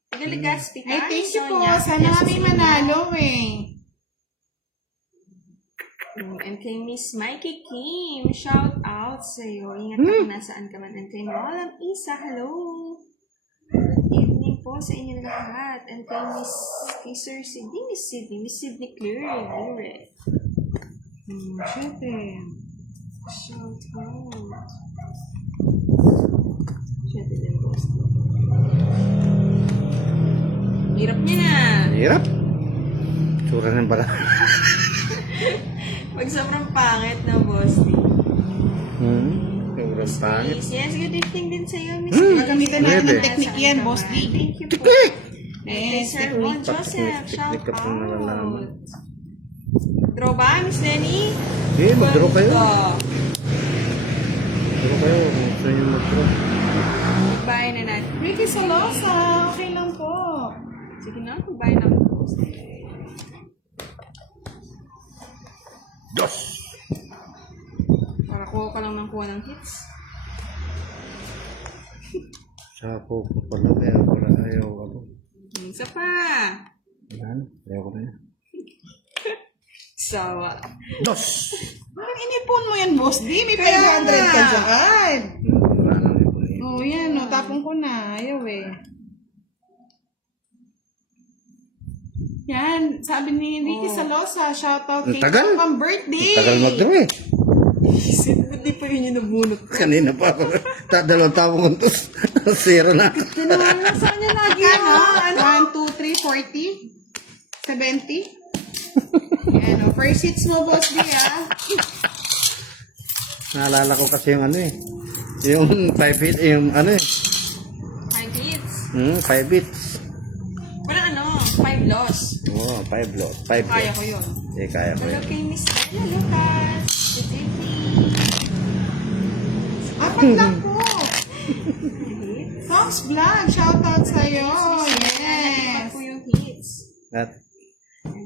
Taga Legazpi ka? Ay, thank you po. Sonia, Sana Fiesta kami sa manalo eh. And kay Miss Mikey Kim, shout out sa'yo. Ingat ka kung nasaan ka man. And kay Malam Isa, hello! Good evening po sa inyo lahat. And kay Sir Sidney, Miss Sidney Cleary, Siyempre. shout out. Siyempre din po. Hirap niya na. Hirap. Sura ng bala. Pag sobrang pangit na boss. Sobrang pangit. Yes, good evening din sa'yo, Miss. Gagamitan natin ng Pwede. technique yan, Boss D. Thank you po. Yes, Sir Ron Joseph, shout Technique ka po nalalaman. out. Draw ba, Miss Lenny? Eh, mag-draw kayo. Ganda. Mag-draw kayo. Kung gusto nyo mag-draw. Bye na natin. Ricky Salosa, okay lang po. Sige na, bye na po. Dos. Para kuha ka lang ng kuha ng hits. Sako ko pala kaya para ayaw ako. Isa pa. Yan. Ayaw ko na yan. Sawa. Dos! Parang inipon mo yan, boss. Di, may 500 Kaya ka nga. dyan. Wala nang ipon eh. Oh, yan. Oh, tapong ko na. Ayaw eh. Yan. Sabi ni Ricky Salosa, shoutout Ang kay tagal. Pang birthday. Tagal mag-draw eh. Hindi pa yun yung nabunot. Kanina pa ako. Dalawang tawang kuntos. Zero na. Tinawala sa kanya lagi. Ano? 1, 2, 3, 40? 70? Yan o. First hits mo, boss D, ah. Naalala ko kasi yung ano eh. Yung 5 bit, yung ano eh. 5 hits. 5 bits. Wala 5 loss. Oo, 5 lot. 5 Kaya lot. ko yun. Eh, kaya ko Hello yun. kay Miss Lucas. Good evening. Apat lang po. Tom's Vlog, shoutout sa'yo. Yes. Po yung hits. At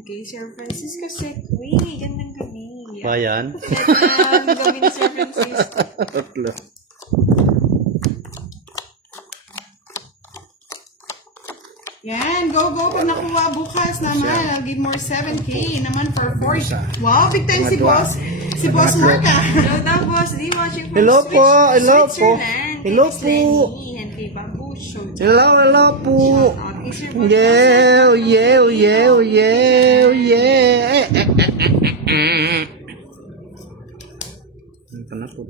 Okay, Sir Francisco Sequi. Gandang gabi. bayan. Gandang gabi ni Sir Francisco. Tatlo. Yan, go. Pag nakuha bukas naman, I'll give more 7K naman for 4. Wow, big time si Madwa. boss. Si Boss Mark, ah. Hello daw, boss. Di watching from Hello po, hello po. Switzerland. Hello Miss po. Lenny and kay Babu Show. Hello po. Shout out. Is your Yeah. Ano ka na po?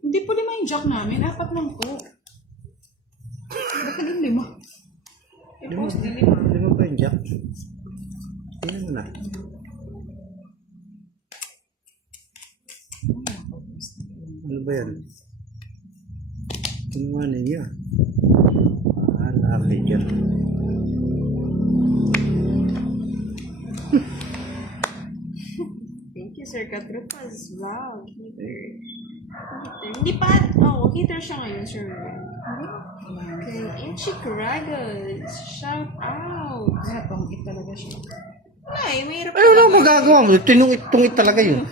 Hindi po 5 yung joke namin, 4 lang po. Ba't naging 5? Lima pa yung jack. Tingnan mo na. Ano ba yan? Kinuha ninyo. Laki dyan. Thank you, Sir Katrupas. Vlog. Heater. Hindi pa. Oh, heater siya ngayon, Sir. Okay. Inchi Caragos. Shout out. Wala pang it talaga siya. Ay, mahirap Ay, wala akong magagawa. Tinungit talaga yun.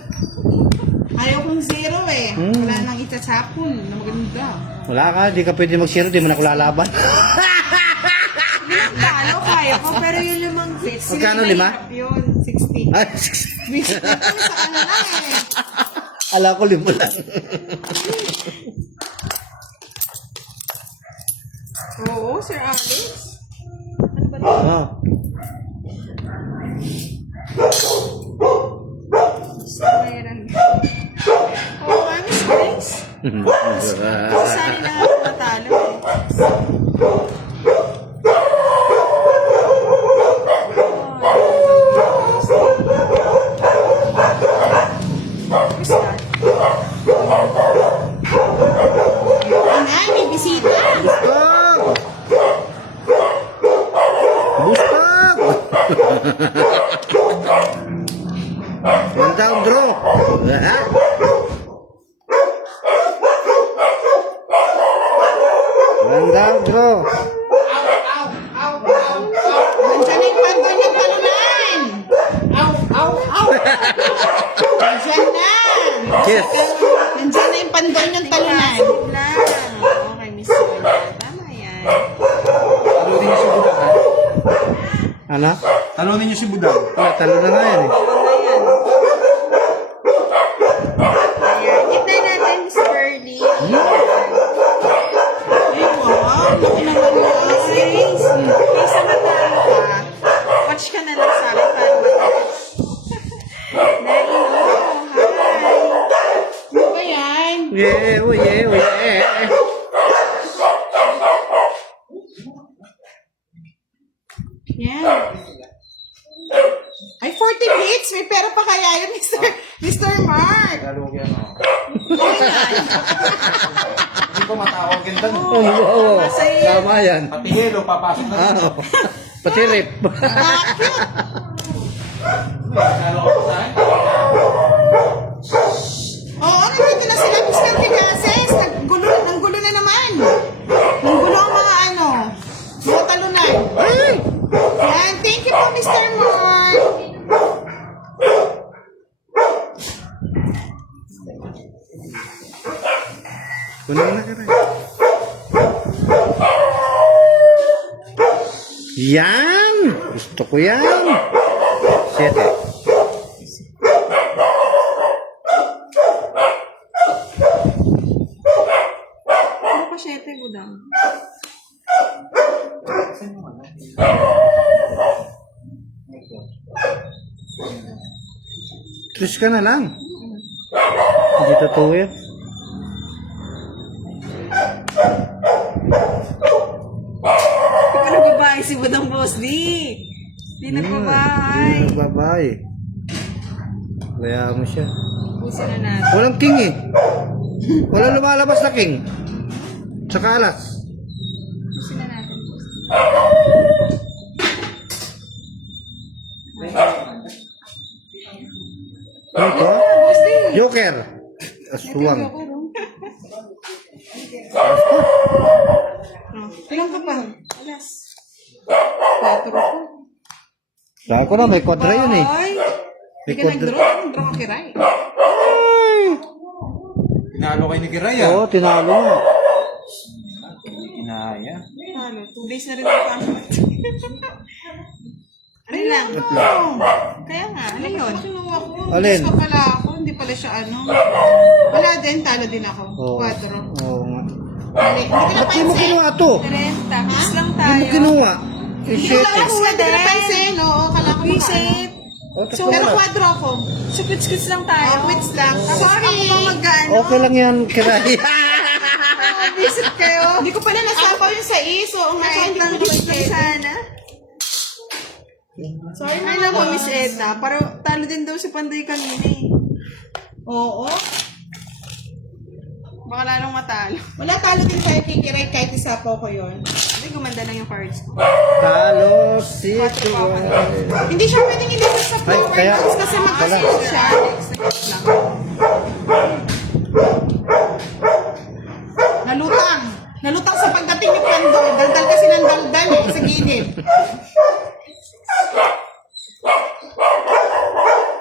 Ayaw kong 0 eh. Wala nang itatapon na maganda. Wala ka, di ka pwede mag-zero, di mo na ako lalaban. Talo, kaya ko. Pero yung 5 fits. Magkano, hindi 5? mahirap yun. 60. Ay, Visit na po sa kanila eh. ala ko limo lang. Oo, Sir Alex. Ano ba ito? Oh. Mayroon. Oo nga, Miss Grace. Sali na nga ako natalo eh. Who's that? Ay, may bisita. Bustag! Mantap, bro. Ha? Mantap, bro. Nandiyan na yung pandon ng talunan. Nandiyan na. Cheers. Nandiyan na yung pandon ng talunan. Plastic lang. Okay, Miss Sonia. Tama yan. Talunin niyo si Budang, ha? Ano? Talunin niyo si Budang. Talo na nga yan eh. Ayan. Hintay natin, Miss Pearly. Ay, wow. Laki naman Miss yan. Grace, kaysa matalo ka, watch ka na lang sa akin para matalo. Nailo, hi. Ano ba yan? Yeah, oh yeah, oh yeah. Yan. Ay, 40 bits. May pera pa kaya yun, Mr. Mark. Tagalog yan, oh. Okay na. Hindi ko matawag yan doon. Oo, tama yan. Pati hilo, papasok na. Ano? Pati rip. Tagalog ko sa akin. Oo, nandito na sila, Mr. Picases. Nanggulo na naman. Nanggulo ang mga mga talunan. Ay! Yan, thank you po, Mr. Mark. Kunin mo na ka rin. Yan! Gusto ko yan. 7. Saan yung ano? Tris ka na lang. Hindi totoo yan. Hindi ka nagbabahay si Budang Boss D. Hindi nagbabahay. Hindi nagbabahay. Kaya mo siya. Pusin na natin. Walang king eh. Walang lumalabas na king. Tsaka alas. Pusin na natin. Boss D. Ano ito? Boss D. Joker. Aswang. Ilang ka pa? Alas. 4 ko. Saka ko na, may kwadra yun eh. Ay. Hindi ka May nag-draw. kwadra. Nag-draw ka kiray. Pinalo kay ni Kiray Oo, ah. tinalo mo. Hindi kinaya. Halo. 2 days na rin ang pangkat. Ano lang? Kaya nga. Ano yun? Kinuha ko. Alin? Mas pa pala ako. Hindi pala siya ano. Wala din. Talo din ako. Oo. 4. Oo nga. Mali. Hindi ko Ba't di mo napansin. kinuha to? 30. Kiss lang Di tayo. mo kinuha. Eh, Hindi ko shit lang eh. nakuha. Hindi ko napansin. Oo, kala ko Visit. Oh, So, pero 4 ako. So, quits lang tayo. Oh, quits lang. Sorry. Ako pa mag-ano. Okay lang yan, Kiray. Visit kayo. Hindi ko pala nasapaw yung sa iso. Nga, Kahit hindi lang ko quits lang na-pwede. sana. Sorry Ay, na lang po, Miss Edna. Pero talo din daw si Pandoy kanina eh. Oo. Baka lalong matalo. Wala talo din tayo kay Kiray kahit isapaw ko yun. Hindi, gumanda lang yung cards ko. Talo si Kiray. Hindi siya pwedeng ilabas sa floor kaya- box kasi magkasunod siya. Next lang. Nalutang. Nalutang sa pagdating ni Pando. Daldal kasi ng daldal eh, sa gilid.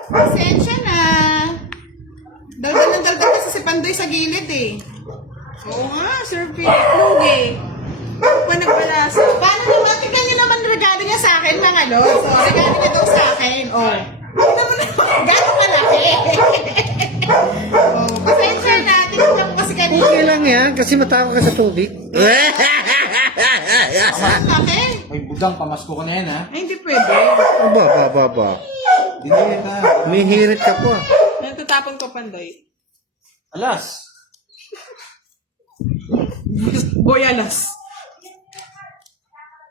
Pasensya na. Daldal ng daldal kasi si Pandoy sa gilid eh. Oo nga, Sir Philip Lugi. Pa nagbalasa. Paano naman? Tignan niyo naman regalo niya sa akin, mga lods. O, regalo niya daw sa akin. O. Tignan mo naman. Gano'ng kalaki. O, pasensya na. Tignan mo kasi kanina. Okay lang yan, kasi matako ka sa tubig. Ang laki. May budang, pamasko ko na yan ah. Ay, hindi pwede. Ba. Hindi na. May hirit ka po. Nagtatapon ko, Pandoy. Alas. Boy Alas.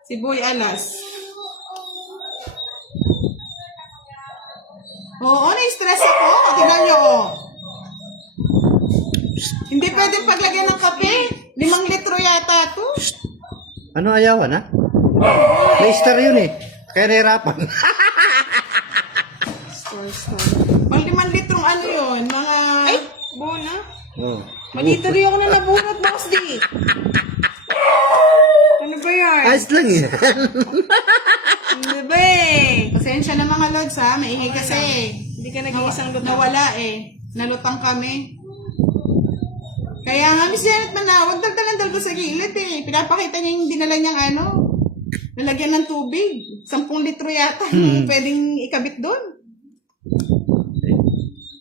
Si Boy Alas. Oo, na-stress ako. Tignan niyo, oh. Hindi pwede paglagyan ng kape. 5 litro yata to. Ano ayawan ha? May star yun eh. Kaya nahirapan. Pag 5 litrong ano yun, mga... Ay, Bona. Oh. Malito rin ako na nabunot, Boss D. Ano ba yan? Ayos lang yan. Ano ba eh? Pasensya na mga lods ha, maingay kasi. Hindi ka nag-iisang luto. Nawala eh. Nalutang kami. Kaya nga, Miss Janet Manawag, dagdagan sa gilid eh. Pinapakita niya yung dinala niyang ano, lalagyan ng tubig. 10 litro yata yung pwedeng ikabit doon.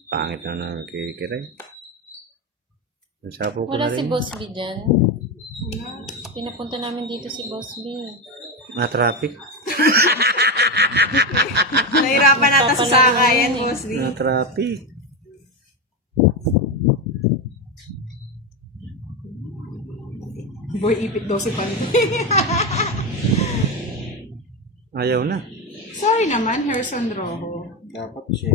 Pangit na naman kay Kiray. Nasapo ko Wala na si rin. Boss B dyan. Pinapunta namin dito si Boss B. Na-traffic. Nahirapan natin sa sakayan, Boss D. Na-traffic. Boy, ipit daw si Pandoy. Ayaw na. Sorry naman, Harrison Rojo. Dapat 7.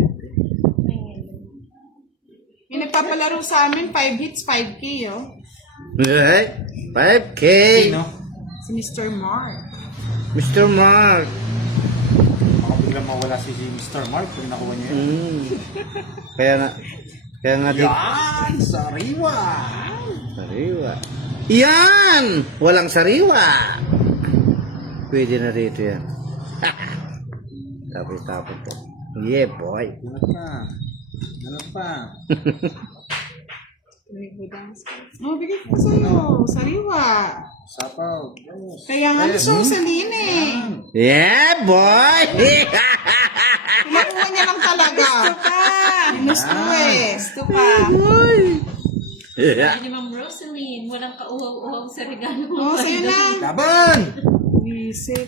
Yung nagpapalaro sa amin, 5 hits, 5K, oh. Right? 5K. Sino? Si Mr. Mark. Mr. Mark. Baka biglang mawala si Mr. Mark kung nakuha niya yun. Kaya nga di. Yan! Sariwa! Sariwa. Yan! Walang sariwa. Pwede na rito yan. Tapos po. Yeah, boy. Ano pa? Ano pa? Oh, bigay ko sa'yo. Sariwa. Sapaw. Yes. Kaya nga, Miss Rosaline eh. Yeah, boy! Nakuha niya lang talaga. Ginusto eh. Gusto pa. Ay, ni Ma'am Rosaline, walang kauhaw-uhaw sa regalo mo. Oh, sa'yo na. Laban! Visit.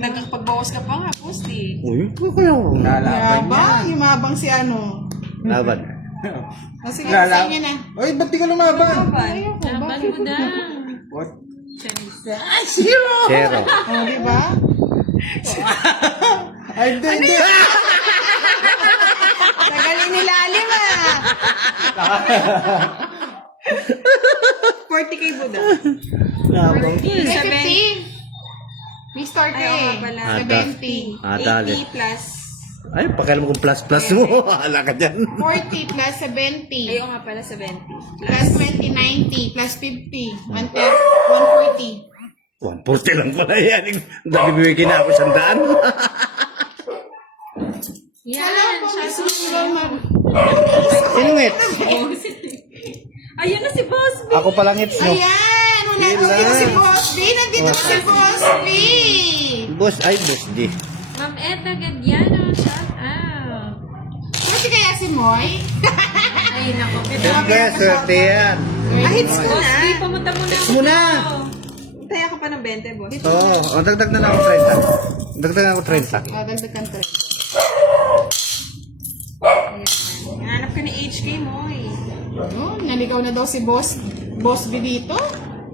Nagpagbawas ka pa nga, Bossy. Uy, kaya Lalaban Yabang, yumabang si ano. laban. O sige, sa inyo na. Oy, ba't di ka lumaban? Ayoko, Laban bakit? mo na. What? Zero. O, di ba? Ay, hindi. Tagalin nilalim ah. 40k Buda. Labang. 50. Mr. K. Ay, oo nga pala. 70. Dali. 80 plus. Ay, pakialam kong plus mo. Hala ka dyan. 40 plus 70. Ay, oo nga pala, 70. Plus 20, 90. Plus 50. 140. 140 lang pala yan. Dami bibigyan na ako 100. Yan, siya Sinungit. Ayun na si Boss B. Ako palang hits mo. Ayan! Nandito si Boss B! Nandito si Boss B! Boss, ay boss di. Ma'am Edna Gadiano, shout out. Kasi kaya si Moy? Ay, nako. Siyempre, swerte yan. Hits ko Boss na. B, pumunta muna. Hits mo na. Taya ko pa ng 20, Boss. Oo, dagdag na lang ako 30. Dagdag na ako 30. O, dagdagan 3. Ayan. Hanap ko ni HK mo eh. Oh, naligaw na daw si Boss B dito.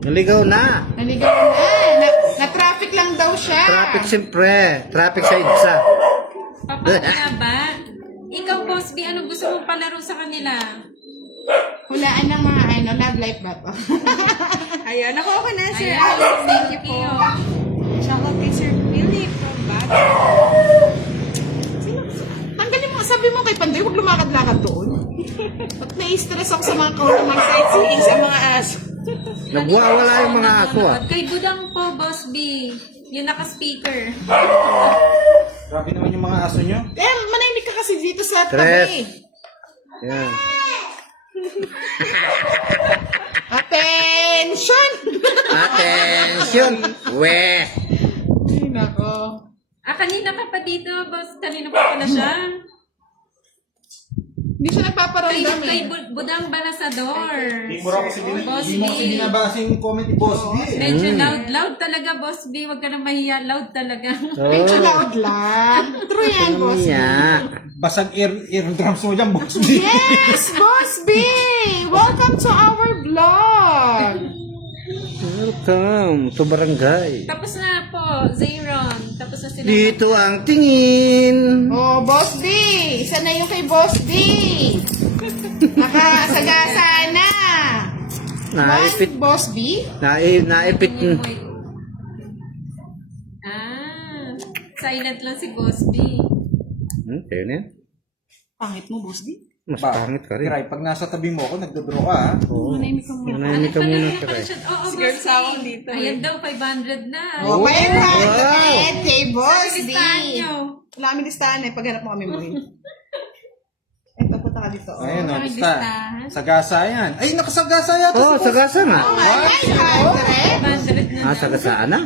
Naligaw na. Naligaw na. Na-traffic lang daw siya. Traffic siyempre. Traffic sa EDSA. Papa na ba? Ikaw, Boss B, ano gusto mong palaro sa kanila? Hulaan ng mga love life ba to? Ayan, nakuha ko na, Sir. Ayan, Thank you po. Shoutout kay Sir Philip from Baguio. Tanggalin mo, sabi mo kay Pandoy, huwag lumakad-lakad doon. At nai-stress ako sa mga kaunang mga sightseeing sa mga aso. Nagwawala yung mga aso ah. Kay Budang po, Boss B. Yung naka-speaker. Grabe naman yung mga aso nyo. Manahimik ka kasi dito sa Stress. tabi. Yan. Attention! Attention. We. Ay, nako. Kanina ka pa dito, Boss. Kanina pa pala siya. Hindi siya nagpaparamdam Kay eh. Budang Balasador. Di mo raw kasi Boss di mo kasi B. binabasa yung comment ni Boss B. Medyo loud talaga, Boss B. Huwag ka na mahiya. Loud talaga. Medyo loud lang. True yan, Boss B. Yeah. Basag eardrums mo dyan, Boss B. Yes, Boss B! Welcome to our vlog! Welcome to barangay. Tapos na po, Zayron. Tapos na sila. Dito ang tingin. Oh, Boss B! Isa na yung kay Boss B! Nakasagasa na! Naipit. One, Boss B? Naipit. Silent lang si Boss B. Kaya na yan. Pangit mo, Boss B? Mas pangit ka rin. Kiray, pag nasa tabi mo ako, nagdodraw ka ha. Oo. Manahimik ka muna. Manahimik ka muna ka rin. Oo, Siguro Boss sa B. akong dito eh. Ayan daw, 500 na. Oh, 500 Wow! kay Boss B! Listahan nyo. Wala kami listahan eh. Paghanap mo kami mo rin. Ito, punta ka dito. Ayun o, Ay, basta. listahan. Sagasa yan. Ay, nakasagasa yata Oo, si Boss. sagasa nga. 900? 500 na. Sagasaan na.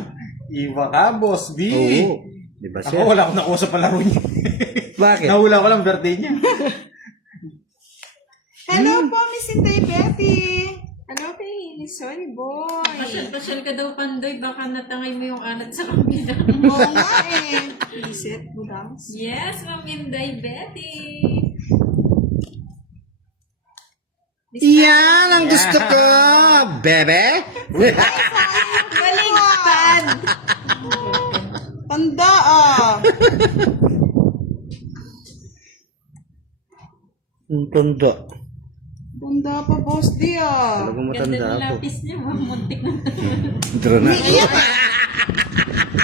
Iba ka, Boss B. Oo. Di ba Ako, siya? wala akong nakuha sa palaro niya. Bakit? Nahula ko lang birthday niya. Hello po, Miss Inday Betty! Ano kay Sorry Boy? Pasyal ka daw, Pandoy. Baka natangay mo yung alat sa kabila. Oo nga eh. Visit Budangs. Yes, Ma'am Inday Betty. Yan ang gusto ko, bebe. Baligtad! Tanda ah! Ang tondo. Tanda pa, Boss D ah! Talagang Ganda matanda ng ako. lapis niya. Muntik na. Dito na.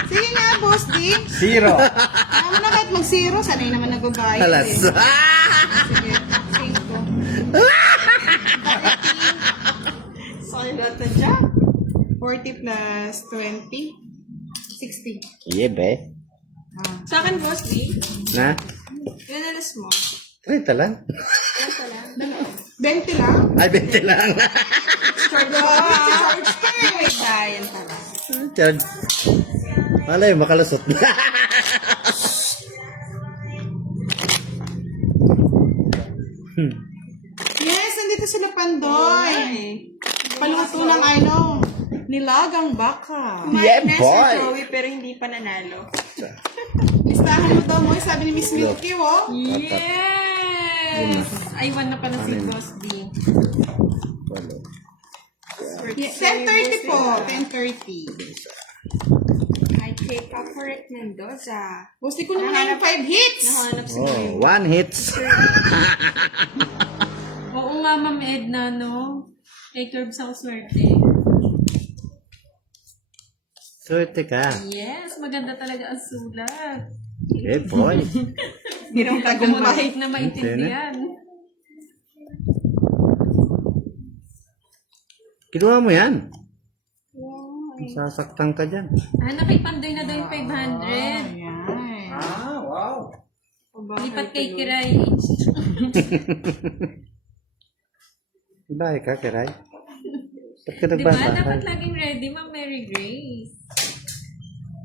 Sige nga, Boss D! Zero. Alam mo na kahit mag-zero, sanay naman nagbabayad Alas. eh. Sige, 5. Sorry, lahat na dyan. 40 plus 20. 60. Iya, be. Sa akin, Boss B. Na? Yan alas mo. 30 lang. 20 lang? Ay, 20 lang. Charge ka eh. May tayan pala. Charge. Malay, makalusot na. Yes, nandito sila Pandoy. Ay. Paluto ng ano, ni Nilagang baka. Yeah, Kumain na boy. si Joey pero hindi pa nanalo. Listahan mo daw mo, sabi ni Miss Milky, oh. Yes! Ay, one na pala si Boss B. Walo. Yeah, 10:30 po. 10:30. Hi, Kay Caporet Mendoza. Gusto ko naman yung 5 hits. Nahanap si Oh, one hits. Oo nga, Ma'am Edna, no? Kay Curbs ako swerte. Swerte ka. Yes, maganda talaga ang sulat. Eh, boy. Hirang tagumpay. Kahit na maintindihan. Kinuha mo yan. Sasaktan ka dyan. Kay Pandoy na daw yung 500. Ayan. Ah, wow. Lipat kay Kiray. Bahay ka, Kiray. Ba't ka Diba? nagbabahay? Dapat laging ready, Ma'am Mary Grace.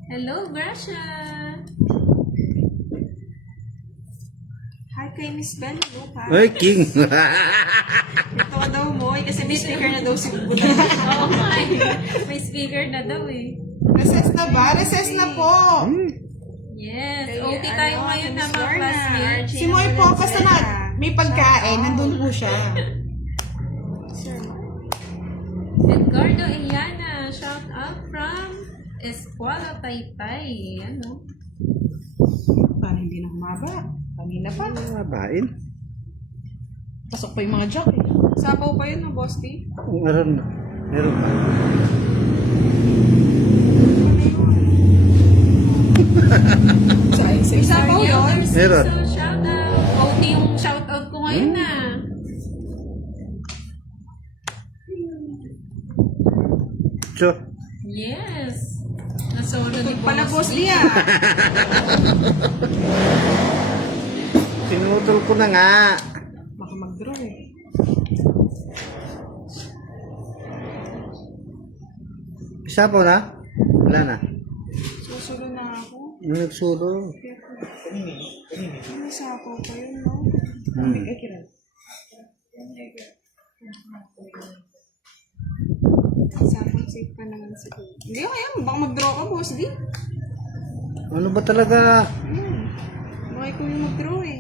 Hello, Gracia. Hi, kay Miss Bella Luca. Ay, King. Ito ka daw mo, kasi may sticker na daw si Budan. Oo nga eh. May speaker na daw eh. Recess na ba? Recess na po. Yes. Kay, OT tayo ano, ngayon kay na Miss mga Lorna, classmates. Si Moy po, basta na may pagkain, nandun po siya. Edgardo Iliana, shout out from Escuela Taytay. Ano? Parang hindi na humaba. Kanina pa. Babain. Pasok pa yung mga joke eh. Sapaw pa yun, no, Boss D? Meron na. Meron pa. Sa Sapaw yun? Meron. So, shout out. OT yung shout out ko ngayon na. So, Yes. Nasolo ni Pala, Boss Boss. D, ah. pinutol ko na nga. Baka mag-draw eh. Isa po na? Wala na. Susulo na ako. Yung nagsulo. May sapaw pa yun, no? Sapaw safe pa naman siguro. Hindi, kaya baka mag-draw ka, Boss D. Ano ba talaga? Baka ikaw yung mag-draw eh.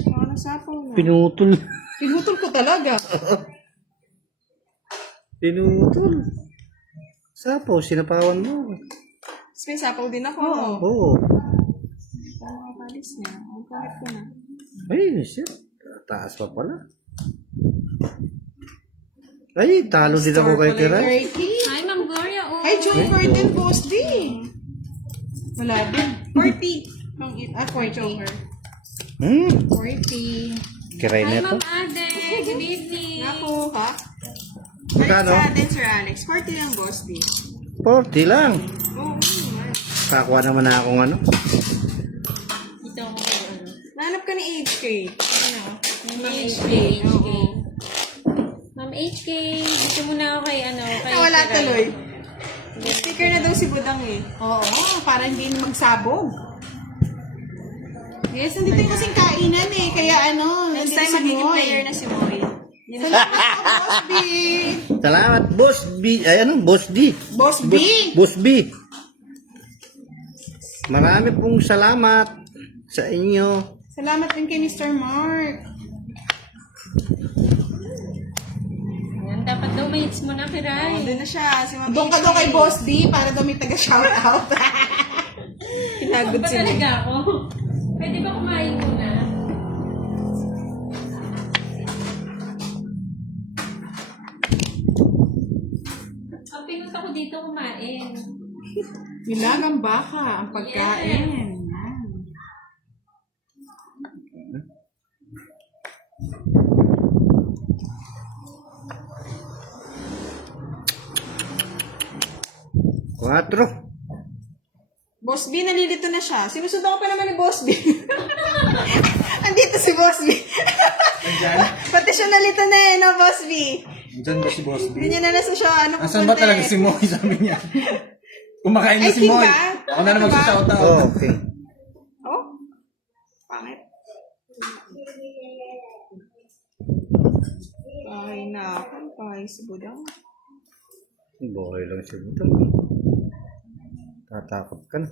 Baka nasapaw na. Pinutol. Pinutol ko talaga. Pinutol. Sapo, sinapawan mo. Tapos may sapaw din ako. Oo. Paano makapalis niya? Ang kahit ko na. Ay, shit. Taas pa pala. Ay, talo din ako kay Kiray. 30. Hi, Ma'am Gloria. Oh. Ay, John Gordon, Boss D. Wala din. 40. Ang Ah, 40. 40. Kiray Hi, na to. Ma'am Ade. Good evening. Ako, ha? Magkano? Sa atin, Sir Alex. 40 lang, Boss D. 40 lang. Oo, naman. Kakuha naman na akong ano. Ito ako ngayon. Nahanap ka ni HK. Ano? Ma'am HK. Ma'am HK. Dito muna ako kay ano. Kay Wala Kiray. tuloy. Sticker na daw si Budang eh. Oo, para hindi na magsabog. Yes, nandito yung kasing kainan eh. Kaya ano, Next nandito time, si magiging Moy. player na si Moy. Salamat po, Boss B. Salamat, Boss B. Ay, ano? Boss D. Boss B. Boss B. Marami pong salamat sa inyo. Salamat din kay Mr. Mark. Yan, dapat daw may hits mo na, Kiray. Doon na siya. Si Ma'am Doon ka HK. daw kay Boss D para daw may taga-shoutout. Pinagod Ba si Moy. talaga ako? Pwede ba kumain muna? Ang pinunta ko dito kumain. Nilagang baka ang pagkain. Yan. Quatro. Boss B, nalilito na siya. Sinusundan ko pa naman ni Boss B. Andito si Boss B. Pati siya nalito na eh, no, Boss B? Diyan ba si Boss B? Hindi niya na nasa siya. Ano Asan ba talaga si Moy? Sabi niya. Kumakain na Ay, si King Moy. ka? Ako na naman Diba? mag-shoutout. Oh, okay. Oh? Pangit. Ay. buhay na ako. Guys, budang. Buhay lang siya dito. Tatakot ka na.